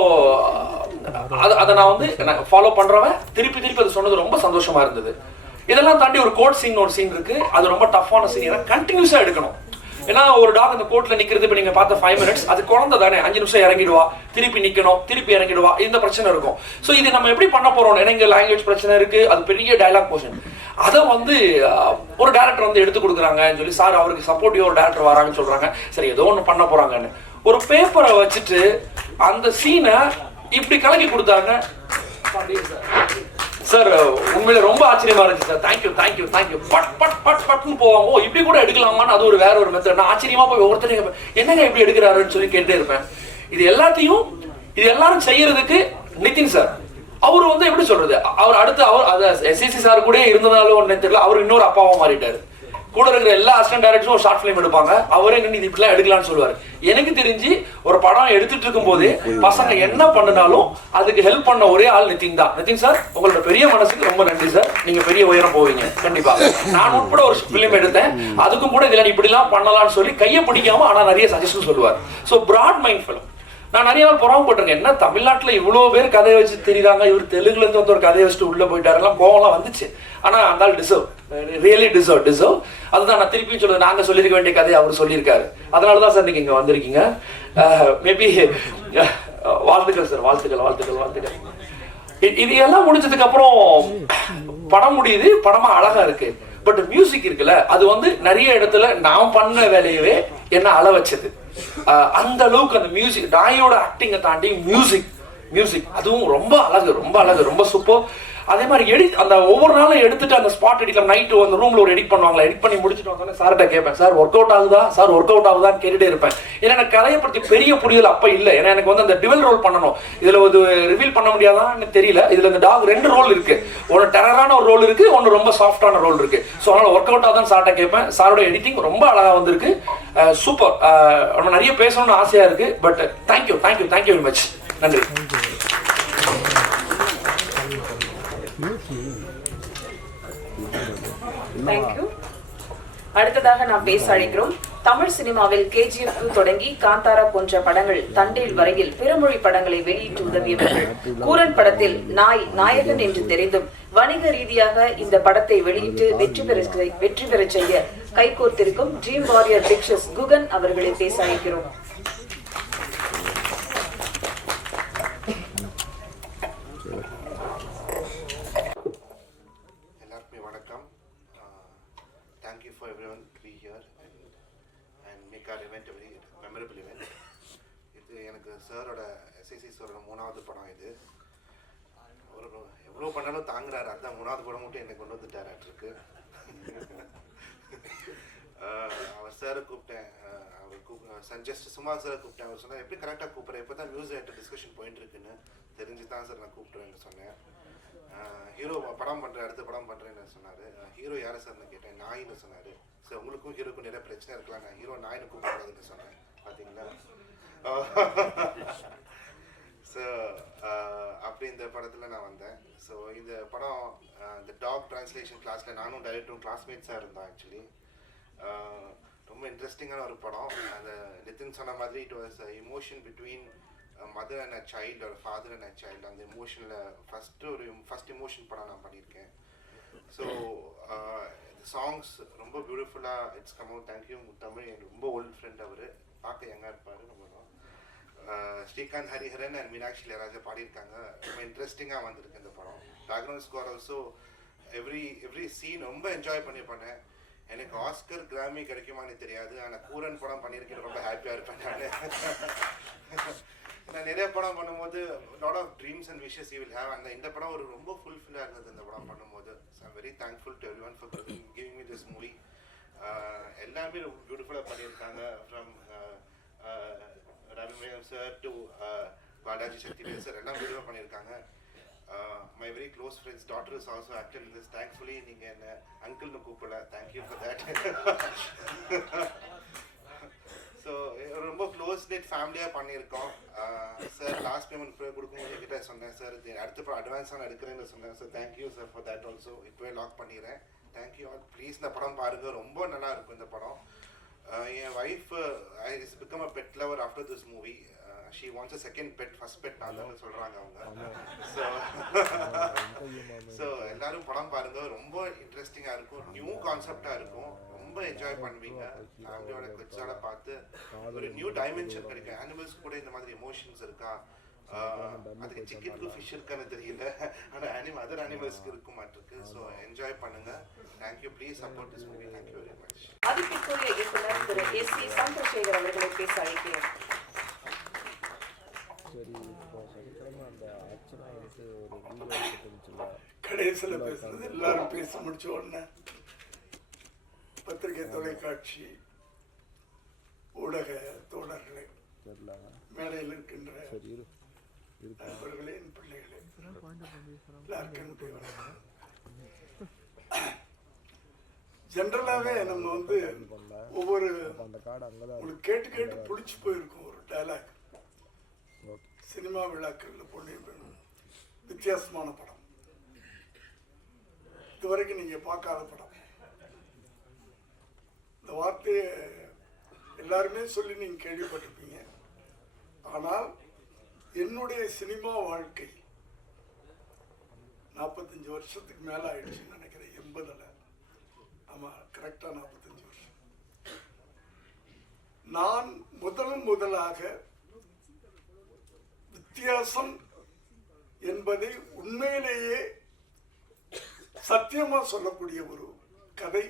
அதை நான் வந்து ஃபாலோ பண்றவன் திருப்பி அது சொன்னது ரொம்ப சந்தோஷமா இருந்தது. இதெல்லாம் தாண்டி ஒரு கோட் சீன் இருக்கு, அது ரொம்ப டஃப்பான சீன். ஏன்னா கண்டினியூஸா எடுக்கணும். ஏன்னா ஒரு டாக் அந்த கோர்ட்ல நிக்கிறது, இப்ப நீங்க பார்த்த 5 minutes, அது குழந்தை தானே, 5 நிமிஷம் இறங்கிடுவா, திருப்பி நிக்கணும், திருப்பி இறங்கிடுவா, இந்த பிரச்சனை இருக்கும். ஸோ இது நம்ம எப்படி பண்ண போறோம், ஏன்னா இங்க லாங்குவேஜ் பிரச்சனை இருக்கு, அது பெரிய டயலாக் போர்ஷன். அதை வந்து ஒரு டேரக்டர் வந்து எடுத்து கொடுக்குறாங்கன்னு சொல்லி சார் அவருக்கு சப்போர்ட்டிவ் ஒரு டேரக்டர் வராங்கன்னு சொல்றாங்க. சரி ஏதோ ஒன்று பண்ண போறாங்கன்னு ஒரு பேப்பரை வச்சுட்டு அந்த சீனை இப்படி கலக்கி கொடுத்தாங்க சார். உண்மையில ரொம்ப ஆச்சரியமா இருந்துச்சு சார். தேங்க்யூ. பட்னு போவாங்க, இப்படி கூட எடுக்கலாமான்னு அது வேற ஒரு மெத்தட். நான் ஆச்சரியமா போய் ஒவ்வொருத்தரையும் என்னங்க இப்படி எடுக்கிறாருன்னு சொல்லி கேட்டே இருப்பேன். இது எல்லாரும் செய்யறதுக்கு நிதின் சார் அவரு வந்து எப்படி சொல்றது, அவர் அடுத்து அவர் எஸ்எஸ்சி சார் கூட இருந்தனாலும் ஒன்னு தெரியல, அவர் இன்னொரு அப்பாவா மாறிட்டாரு. கூட இருக்கிற எல்லா அசிஸ்டன்ட் டைரக்டரும் ஒரு ஷார்ட் ஃபிலிம் எடுப்பாங்க, அவரே நின்று இது இப்படிலாம் எடுக்கலாம்னு சொல்லுவாரு. எனக்கு தெரிஞ்சு ஒரு படம் எடுத்துட்டு இருக்கும் போதே பசங்க என்ன பண்ணினாலும் அதுக்கு ஹெல்ப் பண்ண ஒரே ஆள் நிதின் தான். நிதின் சார் உங்களோட பெரிய மனசுக்கு ரொம்ப நன்றி சார், நீங்க பெரிய உயரம் போவீங்க கண்டிப்பா. நான் உட்பட ஒரு ஃபிலிம் எடுத்தேன், அதுக்கும் கூட இதுல இப்படி எல்லாம் பண்ணலாம்னு சொல்லி கையை பிடிக்காம ஆனா நிறைய சஜஷன் சொல்லுவார். So broad mind film. நான் நிறைய நாள் புறாம போட்டிருக்கேன், என்ன தமிழ்நாட்டில் இவ்வளவு பேர் கதையை வச்சு தெரியுறாங்க, இவர் தெலுங்குல இருந்து வந்து ஒரு கதையை வச்சுட்டு உள்ள போயிட்டாருலாம், கோவம்லாம் வந்துச்சு. ஆனா அந்த டிசர்வ், ரியலி டிசர்வ். அதுதான் நான் திருப்பியும் சொல்றது, நாங்க சொல்லியிருக்க வேண்டிய கதையை அவர் சொல்லியிருக்காரு. அதனாலதான் சார் நீங்க இங்க வந்திருக்கீங்க. மேபி வாழ்த்துக்கள் சார், வாழ்த்துக்கள். இது எல்லாம் முடிஞ்சதுக்கு அப்புறம் படம் முடியுது, படமா அழகா இருக்கு. பட் மியூசிக் இருக்குல்ல, அது வந்து நிறைய இடத்துல நான் பண்ண வேலையவே என்ன அள வச்சது. அந்த அளவுக்கு அந்த மியூசிக், நாயோட ஆக்டிங்கை தாண்டி மியூசிக் அதுவும் ரொம்ப அழகு, ரொம்ப சூப்பர். அதே மாதிரி அந்த ஒவ்வொரு நாளும் எடுத்துட்டு அந்த ஸ்பாட் எடிட்ல நைட்டு அந்த ரூம்ல ஒரு எடிட் பண்ணுவாங்களா, எடிட் பண்ணி முடிச்சுட்டு வந்தோடனே சார்கிட்ட கேட்பேன், சார் ஒர்க் அவுட் ஆகுதான்னு கேட்டுட்டே இருப்பேன். ஏன்னா எனக்கு கதையை பற்றி பெரிய புரிதல் அப்ப இல்லை. ஏன்னா எனக்கு வந்து அந்த டிவல் ரோல் பண்ணணும், இதுல ஒரு ரிவீல் பண்ண முடியாதான்னு தெரியல. இதுல இந்த டாக் 2 ரோல் இருக்கு, ஒன்று டெரரான ஒரு ரோல் இருக்கு, ஒன்று ரொம்ப சாஃப்டான ரோல் இருக்கு. ஸோ அதனால ஒர்க் அவுட் ஆகுதான்னு சார்கிட்ட கேட்பேன். சாரோட எடிட்டிங் ரொம்ப அழகா வந்திருக்கு, சூப்பர். நம்ம நிறைய பேசணும்னு ஆசையா இருக்கு. பட் தேங்க்யூ வெரி மச், நன்றி. தேங்க்யூ. அடுத்ததாக நாம் பேச அழைக்கிறோம். தமிழ் சினிமாவில் KGF 2 தொடங்கி காந்தாரா போன்ற படங்கள் தண்டேல் வரையில் பிறமொழி படங்களை வெளியிட்டு உதவியவர்கள். கூரன் படத்தில் நாயகன் என்று தெரிந்தும் வணிக ரீதியாக இந்த படத்தை வெளியிட்டு வெற்றி பெற செய்ய கைகோர்த்திருக்கும் ட்ரீம் வாரியர் பிக்சர்ஸ் குகன் அவர்களை பேச அழைக்கிறோம். எல்லாருக்குமே வணக்கம். Thank you for everyone to be here and make our event a very memorable event. இது எனக்கு சாரோட SAC சாரோட 3வது படம். இது ஒரு எவ்வளோ பண்ணாலும் தாங்குறாரு. அதுதான் 3வது படம் மட்டும் என்னை கொண்டு வந்துட்டாராட்டிருக்கு. அவர் சாரை கூப்பிட்டேன். அவர் சஜஸ்ட் சும்மா சாரை கூப்பிட்டேன். அவர் சொன்னார், எப்படி கரெக்டாக கூப்பிட்றேன், இப்போ தான் மியூசிக் டைரக்டர் டிஸ்கஷன் போயிட்டு இருக்குன்னு தெரிஞ்சு தான் சார் நான் கூப்பிட்றேன்னு சொன்னேன். ஹீரோ படம் பண்ணுறேன், அடுத்த படம் பண்ணுறேன்னு சொன்னார். ஹீரோ யாரை சார்னு கேட்டேன். நாயின்னு சொன்னார். சார் உங்களுக்கும் ஹீரோக்கும் நிறைய பிரச்சனை இருக்கலாம், நான் ஹீரோ நாயின்னு கூப்பிடாதுன்னு சொன்னேன். பார்த்தீங்களா? ஸோ அப்படி இந்த படத்தில் நான் வந்தேன். ஸோ இந்த படம் இந்த டாக் டிரான்ஸ்லேஷன் கிளாஸில் நானும் டைரக்டரும் கிளாஸ்மேட்ஸாக இருந்தோம். ஆக்சுவலி ரொம்ப இன்ட்ரெஸ்டிங்கான ஒரு படம். அந்த நிதின் சொன்ன மாதிரி it was emotion between mother and a child ஒரு ஃபாதர் அண்ட் அ சைல்டு. அந்த இமோஷனில் ஃபஸ்ட் இமோஷன் படம் நான் பண்ணியிருக்கேன். ஸோ சாங்ஸ் ரொம்ப பியூட்டிஃபுல்லாக it's come out. Thank you Tamil. என் ரொம்ப ஓல்டு ஃப்ரெண்ட். அவர் பார்க்க யங்காக இருப்பார். ரொம்ப ஸ்ரீகாந்த் ஹரிஹரன் அண்ட் மீனாட்சி இளையராஜா பாடியிருக்காங்க. ரொம்ப இன்ட்ரெஸ்டிங்காக வந்திருக்கு இந்த படம். Background score also every scene ரொம்ப என்ஜாய் பண்ணேன். எனக்கு ஆஸ்கர் கிராமி கிடைக்குமான்னு தெரியாது, ஆனால் கூரன் படம் பண்ணியிருக்கேன். ரொம்ப ஹாப்பியாக இருப்பேன் நான் நிறைய படம் பண்ணும்போது lot of dreams and wishes you will have. அந்த இந்த படம் ஒரு ரொம்ப ஃபுல்ஃபில்லாக இருந்தது இந்த படம் பண்ணும்போது. So I'm very thankful to everyone for giving me this movie. எல்லாமே ரொம்ப பியூட்டிஃபுல்லாக பண்ணியிருக்காங்க. From Ravimegam sir to Balaji Sakthivel sir எல்லாம் பியூட்டிஃபுல்லாக பண்ணியிருக்காங்க. My very close friend's daughter is also active in this. Thankfully, நீங்க என்ன அங்கிள்னு கூப்பிடல. Thank you for that. So ரொம்ப க்ளோஸ் நெட் ஃபேமிலியாக பண்ணியிருக்கோம். சார் லாஸ்ட் பேமெண்ட் கொடுக்கும்போது என்கிட்ட சொன்னேன், சார் இது அடுத்த படம் அட்வான்ஸாக நான் எடுக்கிறேன்னு சொன்னேன். Sir thank you sir for that also. இப்போவே லாக் பண்ணிடுறேன். Thank you all. ப்ளீஸ் இந்த படம் பாருங்கள், ரொம்ப நல்லா இருக்கும் இந்த படம். என் wife is become a pet lover after this movie. She wants a second pet, first pet நான் தான் சொல்கிறாங்க அவங்க. ஸோ எல்லாரும் படம் பாருங்கள், ரொம்ப இன்ட்ரெஸ்டிங்காக இருக்கும், நியூ கான்செப்டாக இருக்கும், ரொம்ப என்ஜாய் பண்ணுவீங்க. ஃபேமிலியோட கிட்ஸோட பார்த்து ஒரு நியூ டைமென்ஷன் கிடைக்கும். அனிமல்ஸ் கூட இந்த மாதிரி எமோஷன்ஸ் இருக்கா, அதுக்கு சிக்கனுக்கு ஃபிஷ் இருக்கான்னு தெரியல, ஆனால் அதர் அனிமல்ஸ்க்கு இருக்க மாட்டிருக்கு. ஸோ என்ஜாய் பண்ணுங்க. Thank you. Please support this movie. Thank you very much. மதிப்பிற்குரிய இயக்குனர் திரு S.C. சந்திரசேகர் அவர்களை பேச அழைக்கிறேன். கடைசியில் பேசுறது எல்லாரும் பேச முடிச்ச உடனே பத்திரிகை, தொலைக்காட்சி, ஊடக தோழர்களே, மேடையில் இருக்கின்ற நண்பர்களே, என் பிள்ளைகளே, எல்லாருக்கும் ஜென்ரலாகவே நம்ம ஒவ்வொரு உங்களுக்கு கேட்டு கேட்டு பிடிச்சி போயிருக்கோம் ஒரு டைலாக். சினிமா விழாக்களில் பொன்னியின் வித்தியாசமான படம், இதுவரைக்கும் நீங்கள் பார்க்காத படம். இந்த வார்த்தையை எல்லாருமே சொல்லி நீங்கள் கேள்விப்பட்டிருப்பீங்க. ஆனால் என்னுடைய சினிமா வாழ்க்கை 45 வருஷத்துக்கு மேலே ஆயிடுச்சுன்னு நினைக்கிறேன். 80ல். ஆமாம், கரெக்டாக 45 வருஷம். நான் முதலாக வித்தியாசம் என்பதை உண்மையிலேயே சத்தியமா சொல்லக்கூடிய ஒரு கதை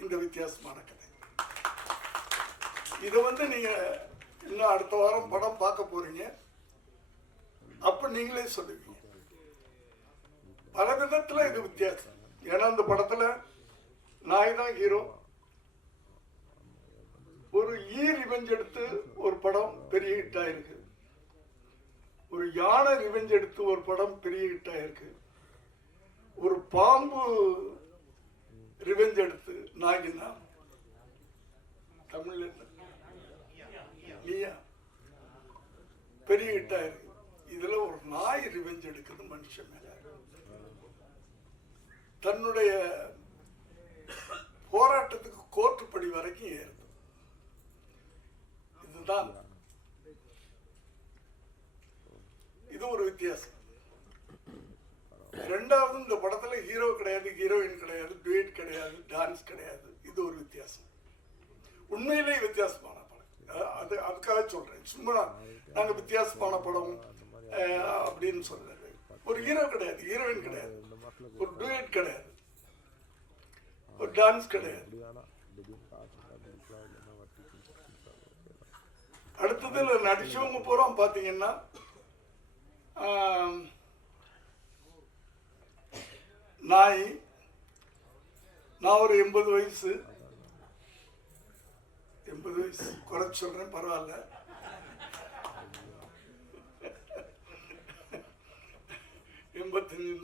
இந்த வித்தியாசமான கதை. இதை நீங்க இன்னும் அடுத்த வாரம் படம் பார்க்க போறீங்க, அப்ப நீங்களே சொல்லுவீங்க. பல விதத்துல இது வித்தியாசம். ஏன்னா இந்த படத்துல நாய் தான் ஹீரோ. ஒரு ரிவெஞ்ச் எடுத்து ஒரு படம் பெரிய ஹிட் ஆயிருக்கு. ஒரு யானை ரிவெஞ்ச் எடுத்து ஒரு படம் பெரிய ஹிட் ஆயிருக்கு. ஒரு பாம்பு ரிவெஞ்ச் எடுத்து நாகினா தமிழ்ல நீயா பெரிய ஹிட் ஆயிருக்கு. இதுல ஒரு நாய் ரிவெஞ்ச் எடுக்கிறது மனுஷன் மேல. தன்னுடைய போராட்டத்துக்கு கோர்ட்டு படி வரைக்கும் ஏறுது. இதுதான் இது ஒரு வித்தியாசம். ரெண்டாவது, இந்த படத்துல ஹீரோ கிடையாது, ஹீரோயின் கிடையாது, டுவேட் கிடையாது, டான்ஸ் கிடையாது. இது ஒரு வித்தியாசம். உண்மையிலே வித்தியாசமான படம். அதுக்காக சொல்றேன். சும்மா நாங்க வித்தியாசமான படம் அப்படின்னு சொல்றது. ஒரு ஹீரோ கிடையாது, ஹீரோயின் கிடையாது, ஒரு டுவேட் கிடையாது, ஒரு டான்ஸ் கிடையாது. அடுத்ததுல நடிச்சவங்க பூரா பாத்தீங்கன்னா நான் ஒரு 80 வயசு குறைச்சு சொல்றேன், பரவாயில்ல.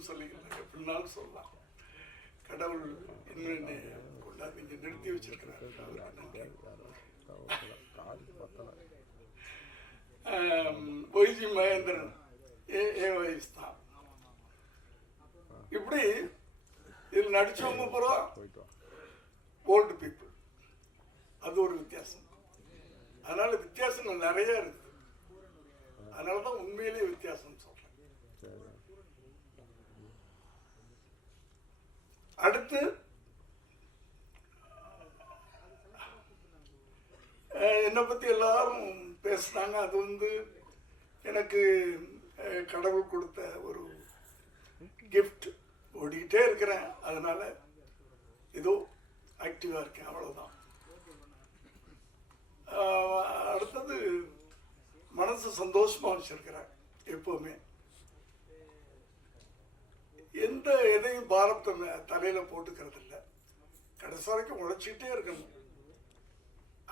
சொல்லிக்கிறேன், எப்படின்னாலும் சொல்லலாம். கடவுள் இன்னும் கொண்டாந்து இங்க நிறுத்தி வச்சிருக்கிறார். ஒய்ஜி மகேந்திரன் ஏ வயசு தான். இப்படி இதில் நடிச்சவங்க பூரா ஓல்டு பீப்புள். அது ஒரு வித்தியாசம். அதனால வித்தியாசங்கள் நிறைய இருக்கு. அதனாலதான் உண்மையிலேயே வித்தியாசம் சொல்றேன். அடுத்து என்னை பத்தி எல்லாரும் பேசுனாங்க. அது வந்து எனக்கு கடவுள் கொடுத்த ஒரு கிஃப்ட். ஓடிக்கிட்டே இருக்கிறேன், அதனால ஏதோ ஆக்டிவா இருக்கேன், அவ்வளவுதான். அடுத்தது மனசு சந்தோஷமா வச்சிருக்கிறேன் எப்பவுமே. எந்த எதையும் பாரத்தை தலையில போட்டுக்கிறது இல்லை. கடைசி வரைக்கும் உழைச்சிக்கிட்டே இருக்கணும்.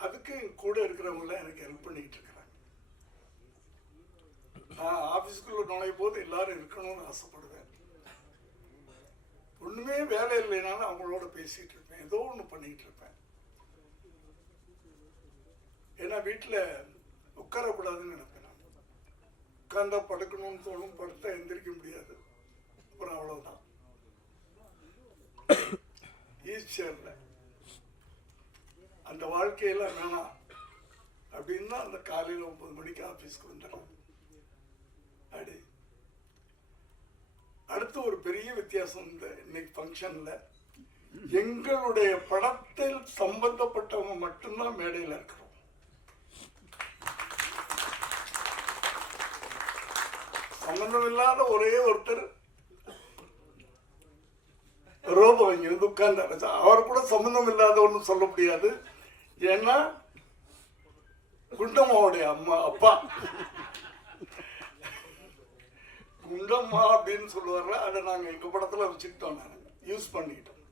அதுக்கு என் கூட இருக்கிறவங்கள எனக்கு ஹெல்ப் பண்ணிக்கிட்டு இருக்கிறாங்க. நான் ஆபீஸ்க்குள்ள நுழைய போது எல்லாரும் இருக்கணும்னு ஆசைப்படுவேன். ஒண்ணுமே வேலை இல்லைனாலும் அவங்களோட பேசிட்டு இருப்பேன், ஏதோ ஒண்ணு பண்ணிட்டு இருப்பேன். ஏன்னா வீட்டுல உட்காரக்கூடாதுன்னு நினைப்பேன். நான் உட்கார்ந்தா படுக்கணும்னு தோணும், படுத்தா எந்திரிக்க முடியாது. அப்புறம் அவ்வளவுதான். ஈஸியர்ல அந்த வாழ்க்கையெல்லாம் வேணாம் அப்படின்னு தான் அந்த காலையில 9 மணிக்கு ஆபீஸ்க்கு வந்துடுறேன். அப்படி அடுத்து ஒரு பெரிய வித்தியாசம் இந்த இன்னைக்கு ஃபங்க்ஷன்ல, எங்களுடைய படத்தில் சம்பந்தப்பட்டவங்க மட்டும்தான் மேடையில் இருக்கிறோம். சம்பந்தம் இல்லாத ஒரே ஒருத்தர் ரோபோ இங்க வந்து உட்கார்ந்தாரு. அவர் கூட சம்பந்தம் இல்லாத ஒண்ணு சொல்ல முடியாது. ஏன்னா குண்டம்மாவுடைய அப்பா குண்டம்மா அப்படின்னு சொல்லுவார்ல, அதை நாங்க எங்க படத்துல வச்சுக்கிட்டோம், யூஸ் பண்ணிக்கிட்டோம்.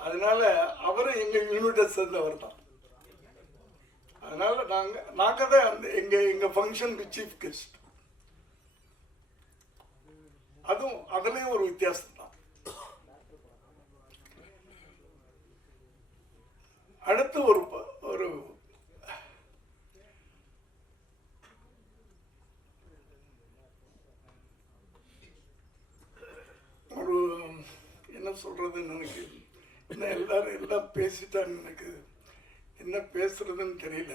அதனால அவரு எங்க யூனிட்டை சேர்ந்தவர் தான். அதனால நாங்க தான் அந்த எங்க ஃபங்க்ஷனுக்கு சீஃப் கெஸ்ட். அதுவும் அதுலயும் ஒரு வித்தியாசம் தான். அடுத்து ஒரு ஒரு என்ன சொல்றதுன்னு எனக்கு என்ன எல்லாரும் எல்லாம் பேசிட்டாங்க. எனக்கு என்ன பேசுறதுன்னு தெரியல.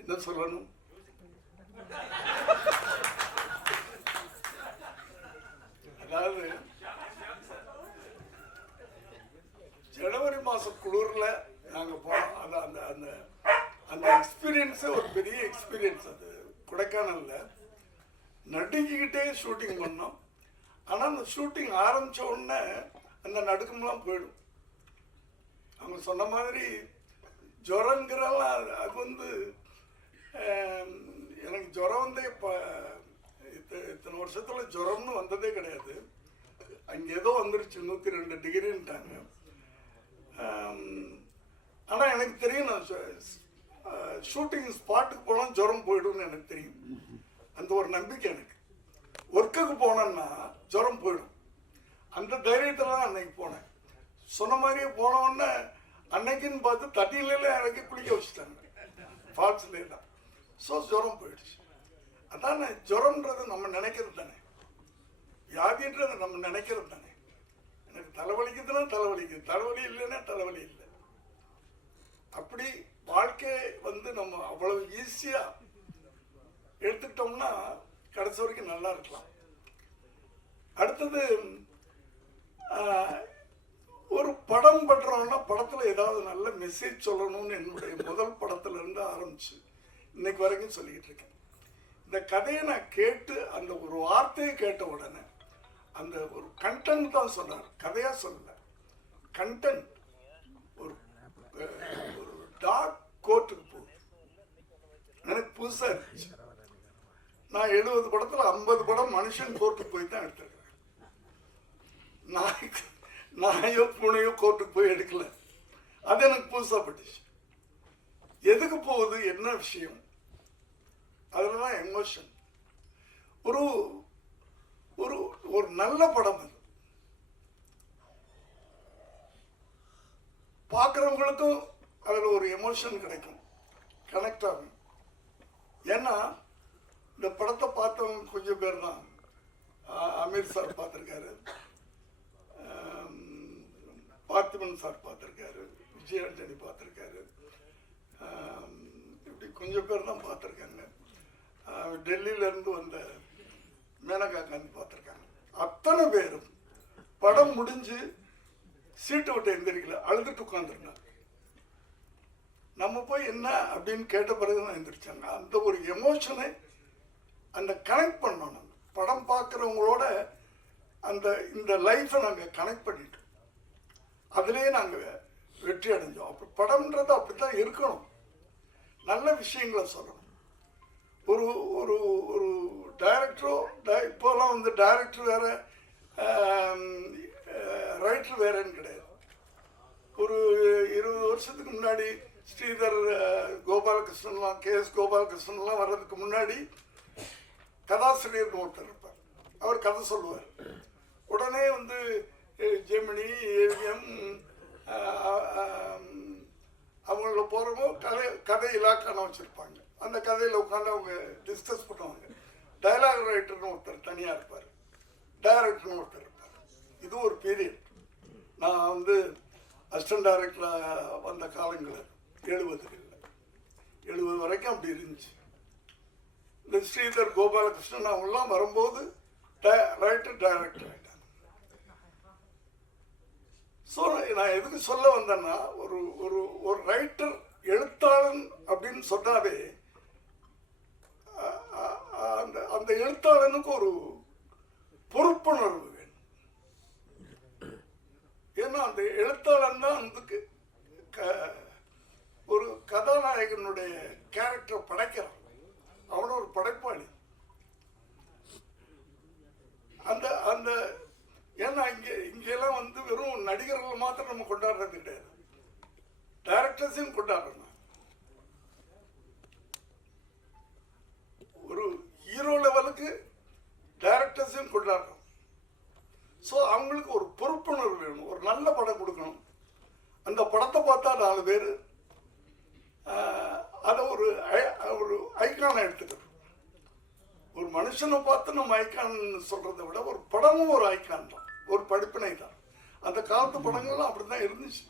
என்ன சொல்லணும்? அதாவது ஜனவரி மாசம் குளிர்ல நாங்க போனோம். அந்த எக்ஸ்பீரியன்ஸ் ஒரு பெரிய எக்ஸ்பீரியன்ஸ். அது கொடைக்கானல்ல நடுங்கிக்கிட்டே ஷூட்டிங் பண்ணோம். ஆனா அந்த ஷூட்டிங் ஆரம்பிச்ச உடனே அந்த நடுக்கம்லாம் போயிடும். அவங்க சொன்ன மாதிரி ஜுரங்கிறலாம் அது வந்து எனக்கு ஜுரம் வந்து இத்தனை வருஷத்துல ஜுரம்னு வந்ததே கிடையாது. அங்க ஏதோ வந்துருச்சு 102 டிகிரின்ட்டாங்க. ஆனா எனக்கு தெரியும், நான் ஷூட்டிங் ஸ்பாட்டுக்கு போனா ஜுரம் போயிடும்னு எனக்கு தெரியும். அந்த ஒரு நம்பிக்கை எனக்கு. ஒர்க்குக்கு போனேன்னா ஜுரம் போயிடும். அந்த தைரியத்துல தான் அன்னைக்கு போனேன். சொன்ன மாதிரியே போன உடனே அன்னைக்குன்னு பார்த்து தண்ணியில எனக்கு குளிக்க வச்சுட்டாங்க, ஃபால்ஸ்ல தான். ஸோ ஜுரம் போயிடுச்சு. அதானே ஜுரம்ன்றது நம்ம நினைக்கிறது தானே, வியாதின்றது நம்ம நினைக்கிறது தானே. எனக்கு தலைவலிக்குதுன்னா தலைவலிக்குது, தலைவலி இல்லைன்னா தலைவலி இல்லை. அப்படி வாழ்க்கை வந்து நம்ம அவ்வளவு ஈஸியாக எடுத்துக்கிட்டோம்னா கடைசி வரைக்கும் நல்லா இருக்கலாம். அடுத்தது ஒரு படம் பண்றோம்னா படத்தில் ஏதாவது நல்ல மெசேஜ் சொல்லணும்னு என்னுடைய முதல் படத்துல இருந்து ஆரம்பிச்சு இன்னைக்கு வரைக்கும் சொல்லிக்கிட்டு இருக்கேன். இந்த கதையை நான் கேட்டு அந்த ஒரு வார்த்தையை கேட்ட உடனே அந்த ஒரு கண்டென்ட் தான் சொன்னார், கதையா சொல்லல. கண்டென்ட் ஒரு டாக் கோர்ட்டுக்கு போகுது, எனக்கு புதுசா இருந்துச்சு. நான் 70 படத்துல 50 படம் மனுஷன் கோர்ட்டுக்கு போய் தான் எடுத்திருக்கேன். நாயோ பூனையோ கோர்ட்டுக்கு போய் எடுக்கல. அது எனக்கு புதுசா பட்டுச்சு. எதுக்கு போகுது, என்ன விஷயம், அதுலதான் எமோஷன். ஒரு ஒரு ஒரு நல்ல படம் அது. பார்க்குறவங்களுக்கும் அதில் ஒரு எமோஷன் கிடைக்கும், கனெக்ட் ஆகும். ஏன்னா இந்த படத்தை பார்த்தவங்க கொஞ்சம் பேர் தான். அமீர் சார் பார்த்துருக்காரு, பார்த்திபன் சார் பார்த்துருக்காரு, விஜய் ஆண்டனி பார்த்துருக்காரு, இப்படி கொஞ்சம் பேர் தான் பார்த்துருக்காங்க. டெல்லியிலேருந்து வந்த மேனகா காந்தி பார்த்துருக்காங்க. அத்தனை பேரும் படம் முடிஞ்சு சீட்டை விட்டு எந்திரிக்கல, அழுதுட்டு உட்காந்துருந்தாங்க. நம்ம போய் என்ன அப்படின்னு கேட்ட பிறகுதான் எந்திரிச்சாங்க. அந்த ஒரு எமோஷனை அந்த கனெக்ட் பண்ணோம். நாங்கள் படம் பார்க்குறவங்களோட அந்த இந்த லைஃப்பை நாங்கள் கனெக்ட் பண்ணிட்டோம். அதுலேயே நாங்கள் வெற்றி அடைஞ்சோம். அப்படி படம்ன்றது அப்படித்தான் இருக்கணும், நல்ல விஷயங்களை சொல்லணும். ஒரு ஒரு ஒரு டைரக்டரோ இப்போலாம் வந்து டைரக்டர் வேற ரைட்டர் வேறன்னு கிடையாது. ஒரு 20 வருஷத்துக்கு முன்னாடி ஸ்ரீதர் கோபாலகிருஷ்ணன்லாம் KS கோபாலகிருஷ்ணன்லாம் வர்றதுக்கு முன்னாடி கதாசிரியர்னு ஒருத்தர் இருப்பார். அவர் கதை சொல்லுவார். உடனே வந்து ஜெமினி, ஏவிஎம் அவங்கள போகிறவங்க கதை இலாக்கான வச்சுருப்பாங்க. அந்த கதையில் உட்காந்து அவங்க டிஸ்கஸ் பண்ணுவாங்க. டைலாக் ரைட்டர்னு ஒருத்தர் தனியாக இருப்பார், டைரக்டர்னு ஒருத்தர் இருப்பார். இது ஒரு பீரியட். நான் வந்து அசிஸ்டன்ட் டைரக்டராக வந்த காலங்களில் 70 வரைக்கும் அப்படி இருந்துச்சு. இந்த ஸ்ரீதர் கோபாலகிருஷ்ணன் அவங்கெல்லாம் வரும்போது ரைட்டர் டைரக்டர் ஆகிட்டாங்க. ஸோ நான் எதுக்கு சொல்ல வந்தேன்னா, ஒரு ஒரு ஒரு ரைட்டர் எழுத்தாளன் அப்படின்னு சொன்னாவே அந்த அந்த எழுத்தாளனுக்கு ஒரு பொறுப்புணர்வு வேணும். ஏன்னா அந்த எழுத்தாளன் தான் வந்து ஒரு கதாநாயகனுடைய கேரக்டர் படைக்கிறான். அவன ஒரு படைப்பாளி. அந்த அந்த ஏன்னா இங்கெல்லாம் வந்து வெறும் நடிகர்கள் மாத்திரம் நம்ம கொண்டாடுறது கிடையாது, டைரக்டர்ஸையும் கொண்டாடுறோம். ஒரு ஹீரோ லெவலுக்கு டைரக்டர்ஸையும் கொண்டாடுறோம். ஸோ அவங்களுக்கு ஒரு பொறுப்புணர்வு வேணும், ஒரு நல்ல படம் கொடுக்கணும். அந்த படத்தை பார்த்தா 4 பேர் அதை ஒரு ஒரு ஐக்கானை எடுத்துக்கணும். ஒரு மனுஷனை பார்த்து நம்ம ஐக்கான் சொல்றதை விட ஒரு படமும் ஒரு ஐக்கான் தான், ஒரு படிப்பினை தான். அந்த காலத்து படங்கள்லாம் அப்படிதான் இருந்துச்சு.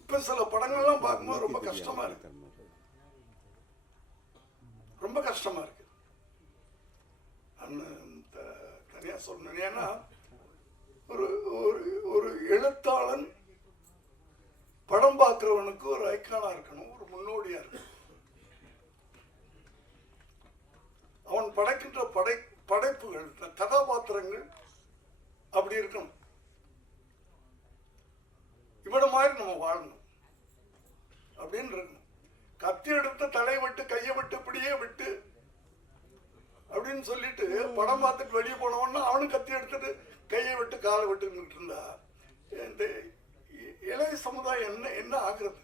இப்ப சில படங்கள்லாம் பார்க்கும்போது ரொம்ப கஷ்டமா இருக்கு, ரொம்ப கஷ்டமா இருக்கு. தனியா சொல்லணும். ஏன்னா ஒரு ஒரு எழுத்தாளன் படம் பார்க்கிறவனுக்கு ஒரு ஐக்கானா இருக்கணும், ஒரு முன்னோடியா இருக்கணும். அவன் படைக்கின்ற படைப்புகள், கதாபாத்திரங்கள் அப்படி இருக்கணும். இவன மாதிரி நம்ம வாழணும் அப்படின்னு இருக்கணும். கத்தி எடுத்து தலையை விட்டு கையை விட்டு இப்படியே விட்டு அப்படின்னு சொல்லிட்டு படம் பார்த்துட்டு வெளியே போனவன்னா அவனும் கத்தி எடுத்துட்டு கையை விட்டு காலை விட்டு இருந்தா இந்த இளைய சமுதாயம் என்ன ஆகுறது?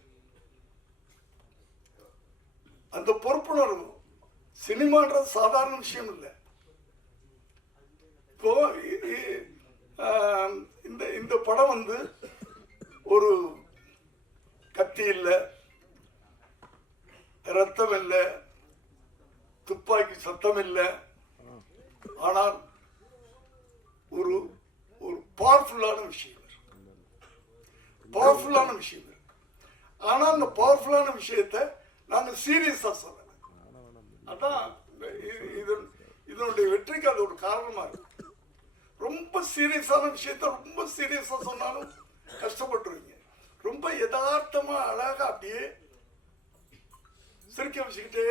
அந்த பொறுப்புணர்வு. சினிமான்றது சாதாரண விஷயம் இல்லை. இப்போ இந்த படம் வந்து ஒரு கத்தி இல்லை, ரத்தம் இல்லை, துப்பாக்கி சத்தம் இல்லை. ஆனால் ஒரு ஒரு பவர்ஃபுல்லான விஷயம், பவர்ஃபுல்லான விஷயம். ஆனால் அந்த பவர்ஃபுல்லான விஷயத்தை நாங்கள் சீரியஸாக சொல்லலை. அதான் இதனுடைய வெற்றிக்கு அது ஒரு காரணமாக இருக்கு. ரொம்ப சீரியஸான விஷயத்த ரொம்ப சீரியஸாக சொன்னாலும் கஷ்டப்பட்டுருவீங்க. ரொம்ப யதார்த்தமா அழகா அப்படியே சிரிக்க வச்சுக்கிட்டே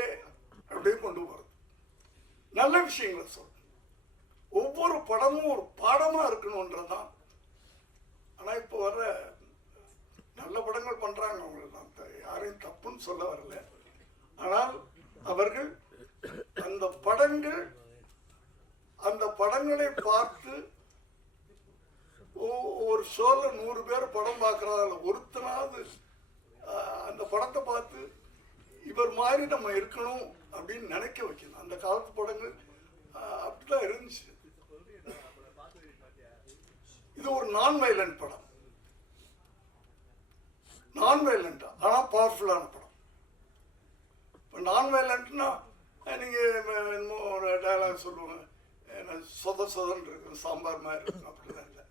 அப்படியே கொண்டு போறது, நல்ல விஷயங்களை சொல்ற. ஒவ்வொரு படமும் ஒரு பாடமா இருக்கணும்ன்றதான். ஆனா இப்போ வர்ற நல்ல படங்கள் பண்றாங்க, அவங்களை நான் யாரையும் தப்புன்னு சொல்ல வரல. ஆனால் அவர்கள் அந்த படங்களை பார்த்து ஒரு ஷோல 100 பேர் படம் பார்க்கறதால ஒருத்தனாவது அந்த படத்தை பார்த்து இவர் மாதிரி நம்ம இருக்கணும் அப்படின்னு நினைக்க வைக்கணும். அந்த காலத்து படங்கள் அப்படிதான் இருந்துச்சு. இது ஒரு நான் வயலண்ட் படம், நான் வயலண்டா ஆனா பவர்ஃபுல்லான படம். இப்போ நான் வயலண்ட்னா நீங்க ஒரு டயலாக் சொல்லுவாங்க, சொதன்னு இருக்கு, சாம்பார் மாதிரி இருக்கும், அப்படிதான் இல்லை.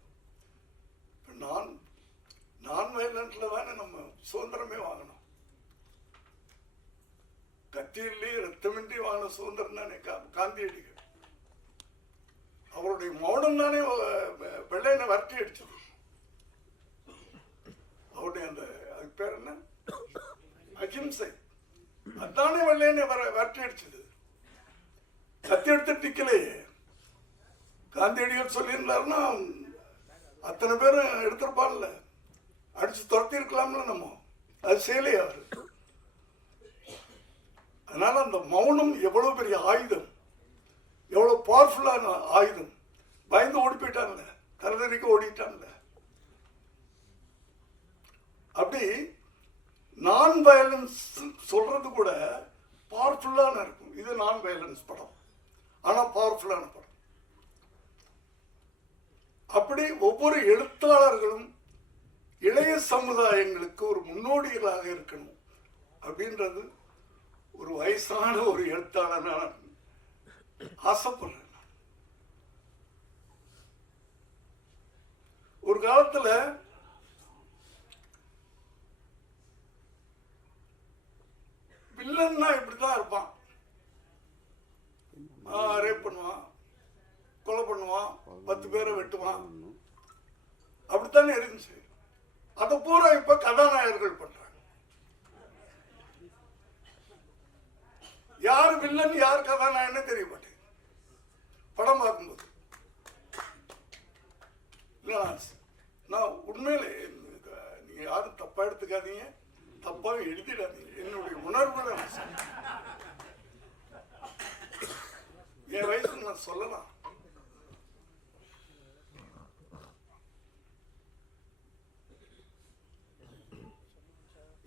நான் வயலண்ட்ல தானே நம்ம சுதந்திரமே வாங்கணும். கத்தியிலே ரத்தமின்றி வாங்கின சுதந்திரம் தானே காந்தியடிகள். அவருடைய மௌனம் தானே வெள்ளையனை வரட்டி அடிச்சது. அவருடைய அந்த அதுக்கு பேர் என்ன, அகிம்சை, அதானே வெள்ளையனை வரட்டி அடிச்சது. கத்தி எடுத்து நிக்கலையே. காந்தியடிகள் சொல்லியிருந்தாருன்னா அத்தனை பேரும் எடுத்திருப்பான்ல, அடிச்சு துரத்தி இருக்கலாம்ல. நம்ம அது செய்யலையே அவரு. அதனால அந்த மௌனம் எவ்வளவு பெரிய ஆயுதம், எவ்வளவு பவர்ஃபுல்லான ஆயுதம். பயந்து ஓடி போயிட்டான்ல, தலைதறிக்க ஓடிட்டான்ல. அப்படி நான் வயலன்ஸ் சொல்றது கூட பவர்ஃபுல்லான இருக்கும். இது நான் வயலன்ஸ் படம், ஆனா பவர்ஃபுல்லான படம். அப்படி ஒவ்வொரு எழுத்தாளர்களும் இளைய சமுதாயங்களுக்கு ஒரு முன்னோடிகளாக இருக்கணும் அப்படின்றது ஒரு வயசான ஒரு எழுத்தாளர் நான் ஆசைப்படுறேன். ஒரு காலத்துல வில்லன்னா இப்படிதான் இருப்பான், ரேப் பண்ணுவான், கொலை பண்ணுவான், 10 பேரை வெட்டுவான், அப்படித்தானே இருந்துச்சு. அதை பூரா இப்ப கதாநாயகர்கள் பண்றாங்க. யார் வில்லன் யார் கதாநாயகன்னு தெரிய மாட்டேங்குது படம் பார்க்கும்போது. நான் உண்மையிலே நீங்க யாரும் தப்பா எடுத்துக்காதீங்க, தப்பா எழுதிடாதீங்க. என்னுடைய உணர்வுகளை என் வயசுக்கு நான் சொல்லலாம்.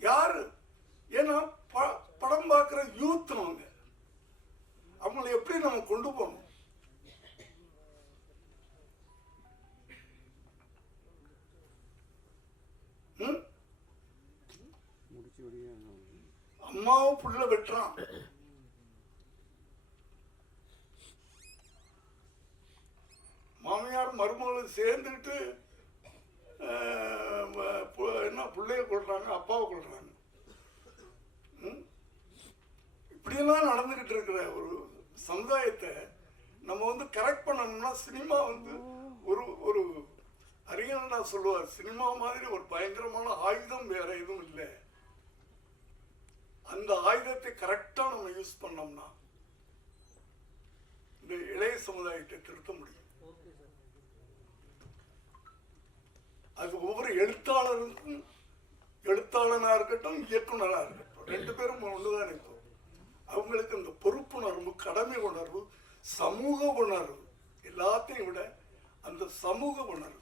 யாரு ஏன்னா படம் பார்க்கிற யூத் அவங்களை எப்படி நம்ம கொண்டு போகணும். அம்மாவும் புள்ள வெட்டுறான், மாமியார் மருமகளும் சேர்ந்துட்டு என்ன பிள்ளைய கொள்றாங்க, அப்பாவை கொள்றாங்க. இப்படியெல்லாம் நடந்துகிட்டு இருக்கிற ஒரு சமுதாயத்தை நம்ம கரெக்ட் பண்ணணும்னா சினிமா ஒரு ஒரு அறிஞனா சொல்லுவார், சினிமா மாதிரி ஒரு பயங்கரமான ஆயுதம் வேற எதுவும் இல்லை. அந்த ஆயுதத்தை கரெக்டா நம்ம யூஸ் பண்ணோம்னா இந்த இளைய சமுதாயத்தை திருத்த முடியும். அது ஒவ்வொரு எழுத்தாளருக்கும், எழுத்தாளனா இருக்கட்டும் இயக்குனரா இருக்கட்டும், 2 பேரும் ஒண்ணுதான். இப்போ அவங்களுக்கு இந்த பொறுப்புணர்வு, கடமை உணர்வு, சமூக உணர்வு, எல்லாத்தையும் விட அந்த சமூக உணர்வு.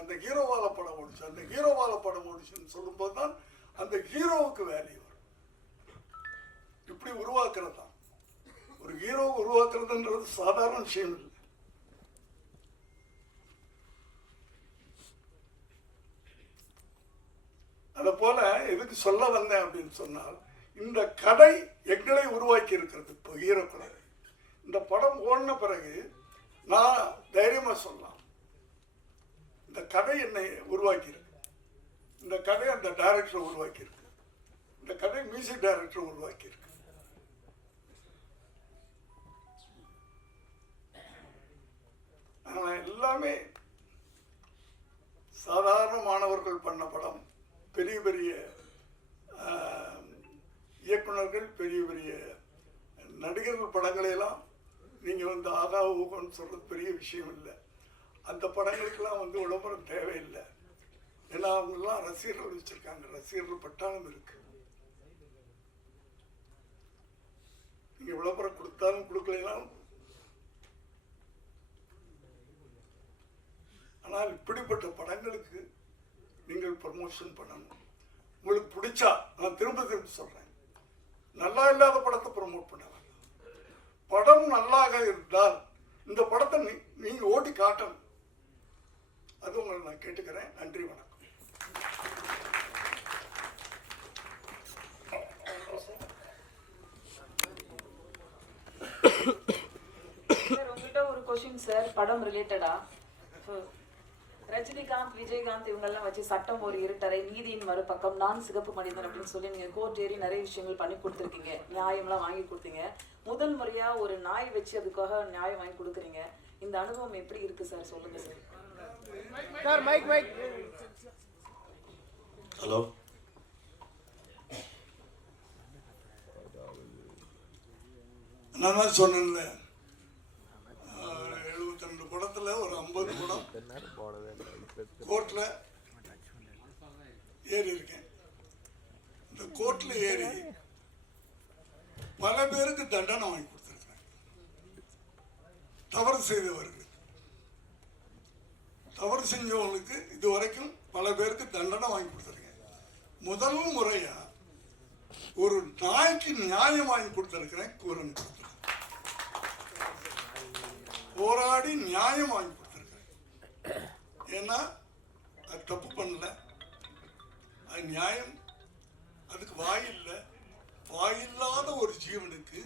அந்த ஹீரோவால படம் ஓடிச்சு, அந்த ஹீரோவால படம் ஓடிச்சுன்னு சொல்லும் போதுதான் அந்த ஹீரோவுக்கு வேல்யூ வரும். இப்படி உருவாக்குறது தான் ஒரு ஹீரோ உருவாக்குறதுன்றது சாதாரண விஷயம் இல்லை. எதுக்கு சொல்ல வந்தேன் அப்படின்னு சொன்னால், இந்த கதை எங்களை உருவாக்கி இருக்கிறது. இப்போ ஈரக்குலை இந்த படம் ஓடின பிறகு நான் தைரியமாக சொல்லலாம், இந்த கதை என்னை உருவாக்கியிருக்கு, இந்த கதை அந்த டைரக்டரை உருவாக்கியிருக்கு, இந்த கதை மியூசிக் டைரக்டரை உருவாக்கியிருக்கு. ஆனால் எல்லாமே சாதாரண மாணவர்கள் பண்ண படம். பெரிய பெரிய இயக்குனர்கள், பெரிய பெரிய நடிகர்கள் படங்களையெல்லாம் நீங்கள் வந்து ஆகா ஊகன்னு சொல்கிறது பெரிய விஷயம் இல்லை. அந்த படங்களுக்கெல்லாம் வந்து விளம்பரம் தேவையில்லை. ஏன்னா அவங்கெல்லாம் ரசிகர்கள் வச்சுருக்காங்க, ரசிகர்கள் பட்டாளம் இருக்கு. நீங்கள் விளம்பரம் கொடுத்தாலும் கொடுக்கலைனாலும். ஆனால் இப்படிப்பட்ட படங்களுக்கு நீங்கள் ப்ரமோஷன் பண்ணணும். உங்களுக்கு பிடிச்சா, நான் திரும்ப சொல்கிறேன், நல்லா இல்லாத படத்தை ப்ரமோட் பண்ண வேண்டாம். படம் நல்லாக இருந்தால் இந்த படத்தை நீங்கள் ஓட்டி காட்டணும். அது உங்களை நான் கேட்டுக்கிறேன். நன்றி, வணக்கம். உங்ககிட்ட ஒரு கொஸ்டின் சார், படம் ரிலேட்டடா. ரஜினிகாந்த், விஜயகாந்த் இவங்கெல்லாம் வச்சு சட்டம் ஒரு இருட்டறை, நீதியின் மறுபக்கம், நான் சிகப்பு மனிதன் அப்படின்னு சொல்லி நீங்க கோர்ட் ஏறி நிறைய விஷயங்கள் பண்ணி கொடுத்துருக்கீங்க, நியாயம்லாம் வாங்கி கொடுத்தீங்க. முதல் முறையா ஒரு நாய் வச்சு அதுக்காக நியாயம் வாங்கி கொடுக்குறீங்க. இந்த அனுபவம் எப்படி இருக்கு சார், சொல்லுங்க சார். ஹலோ, நான் தான் சொன்னேன்ல, 72 படத்தில் ஒரு 50 படம் கோர்ட்டில் ஏறி இருக்கேன். இந்த கோர்ட்டில் ஏறி பல பேருக்கு தண்டனை வாங்கி கொடுத்துருக்கேன். தவறு செய்தவர்கள், தவறு செஞ்சவங்களுக்கு இதுவரைக்கும் பல பேருக்கு தண்டனை வாங்கி கொடுத்துருக்கேன். முதல் முறையா ஒரு நாய்க்கு நியாயம் வாங்கி கொடுத்துருக்கிறேன். கூரன் போராடி நியாயம் வாங்கி கொடுத்துருக்கிறேன். ஏன்னா அது தப்பு பண்ணல, அது நியாயம். அதுக்கு வாய் இல்லை, வாயில்லாத ஒரு ஜீவனுக்கு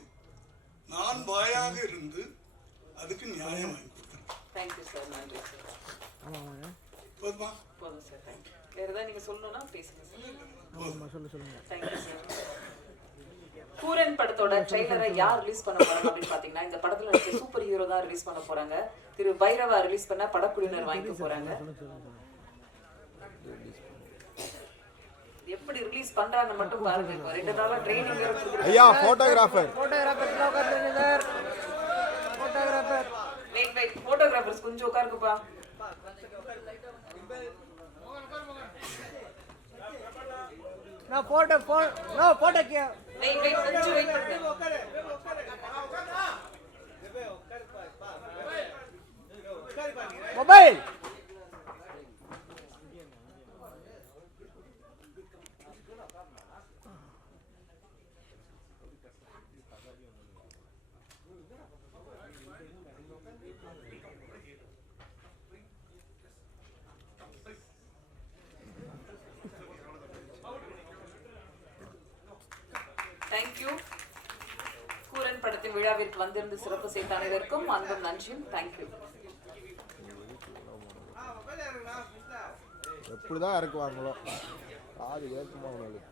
நான் வாயாக இருந்து அதுக்கு நியாயம் வாங்கி கொடுத்துருக்கேன். தேங்க்யூ சார், நன்றி சார். போதுமா? போதும் சார், தேங்க்யூ. வேற ஏதாவது நீங்க சொல்லணும்னா பேசுங்க சார். Thank you sir. கூரன் படத்தோட ட்ரெய்லரை யார் ரிலீஸ் பண்ண போறாங்க அப்படின்னு பாத்தீங்கன்னா, இந்த படத்துல நடிச்ச சூப்பர் ஹீரோ தான் ரிலீஸ் பண்ண போறாங்க. திரு பைரவா ரிலீஸ் பண்ண படக்குழுவினர் வாங்கிக்க போறாங்க. எப்படி ரிலீஸ் பண்றாங்க மட்டும் பாருங்க. 2 நாளா ட்ரெய்னிங் இருக்கு. ஐயா போட்டோகிராஃபர் வெயிட் போட்டோகிராஃபர்ஸ் கொஞ்சம் உட்காருங்கப்பா. வெயிட் கொஞ்சம் வெயிட் பண்ணுங்க. Mobile thank you. கூரன் படத்தின் விழாவிற்கு வந்திருந்து சிறப்பு செய்த அனைவருக்கும் அன்பும் நன்றியும். தேங்க்யூ. எப்படிதான் இறக்குவாங்களோ, அது ஏற்றுமா உங்களுக்கு.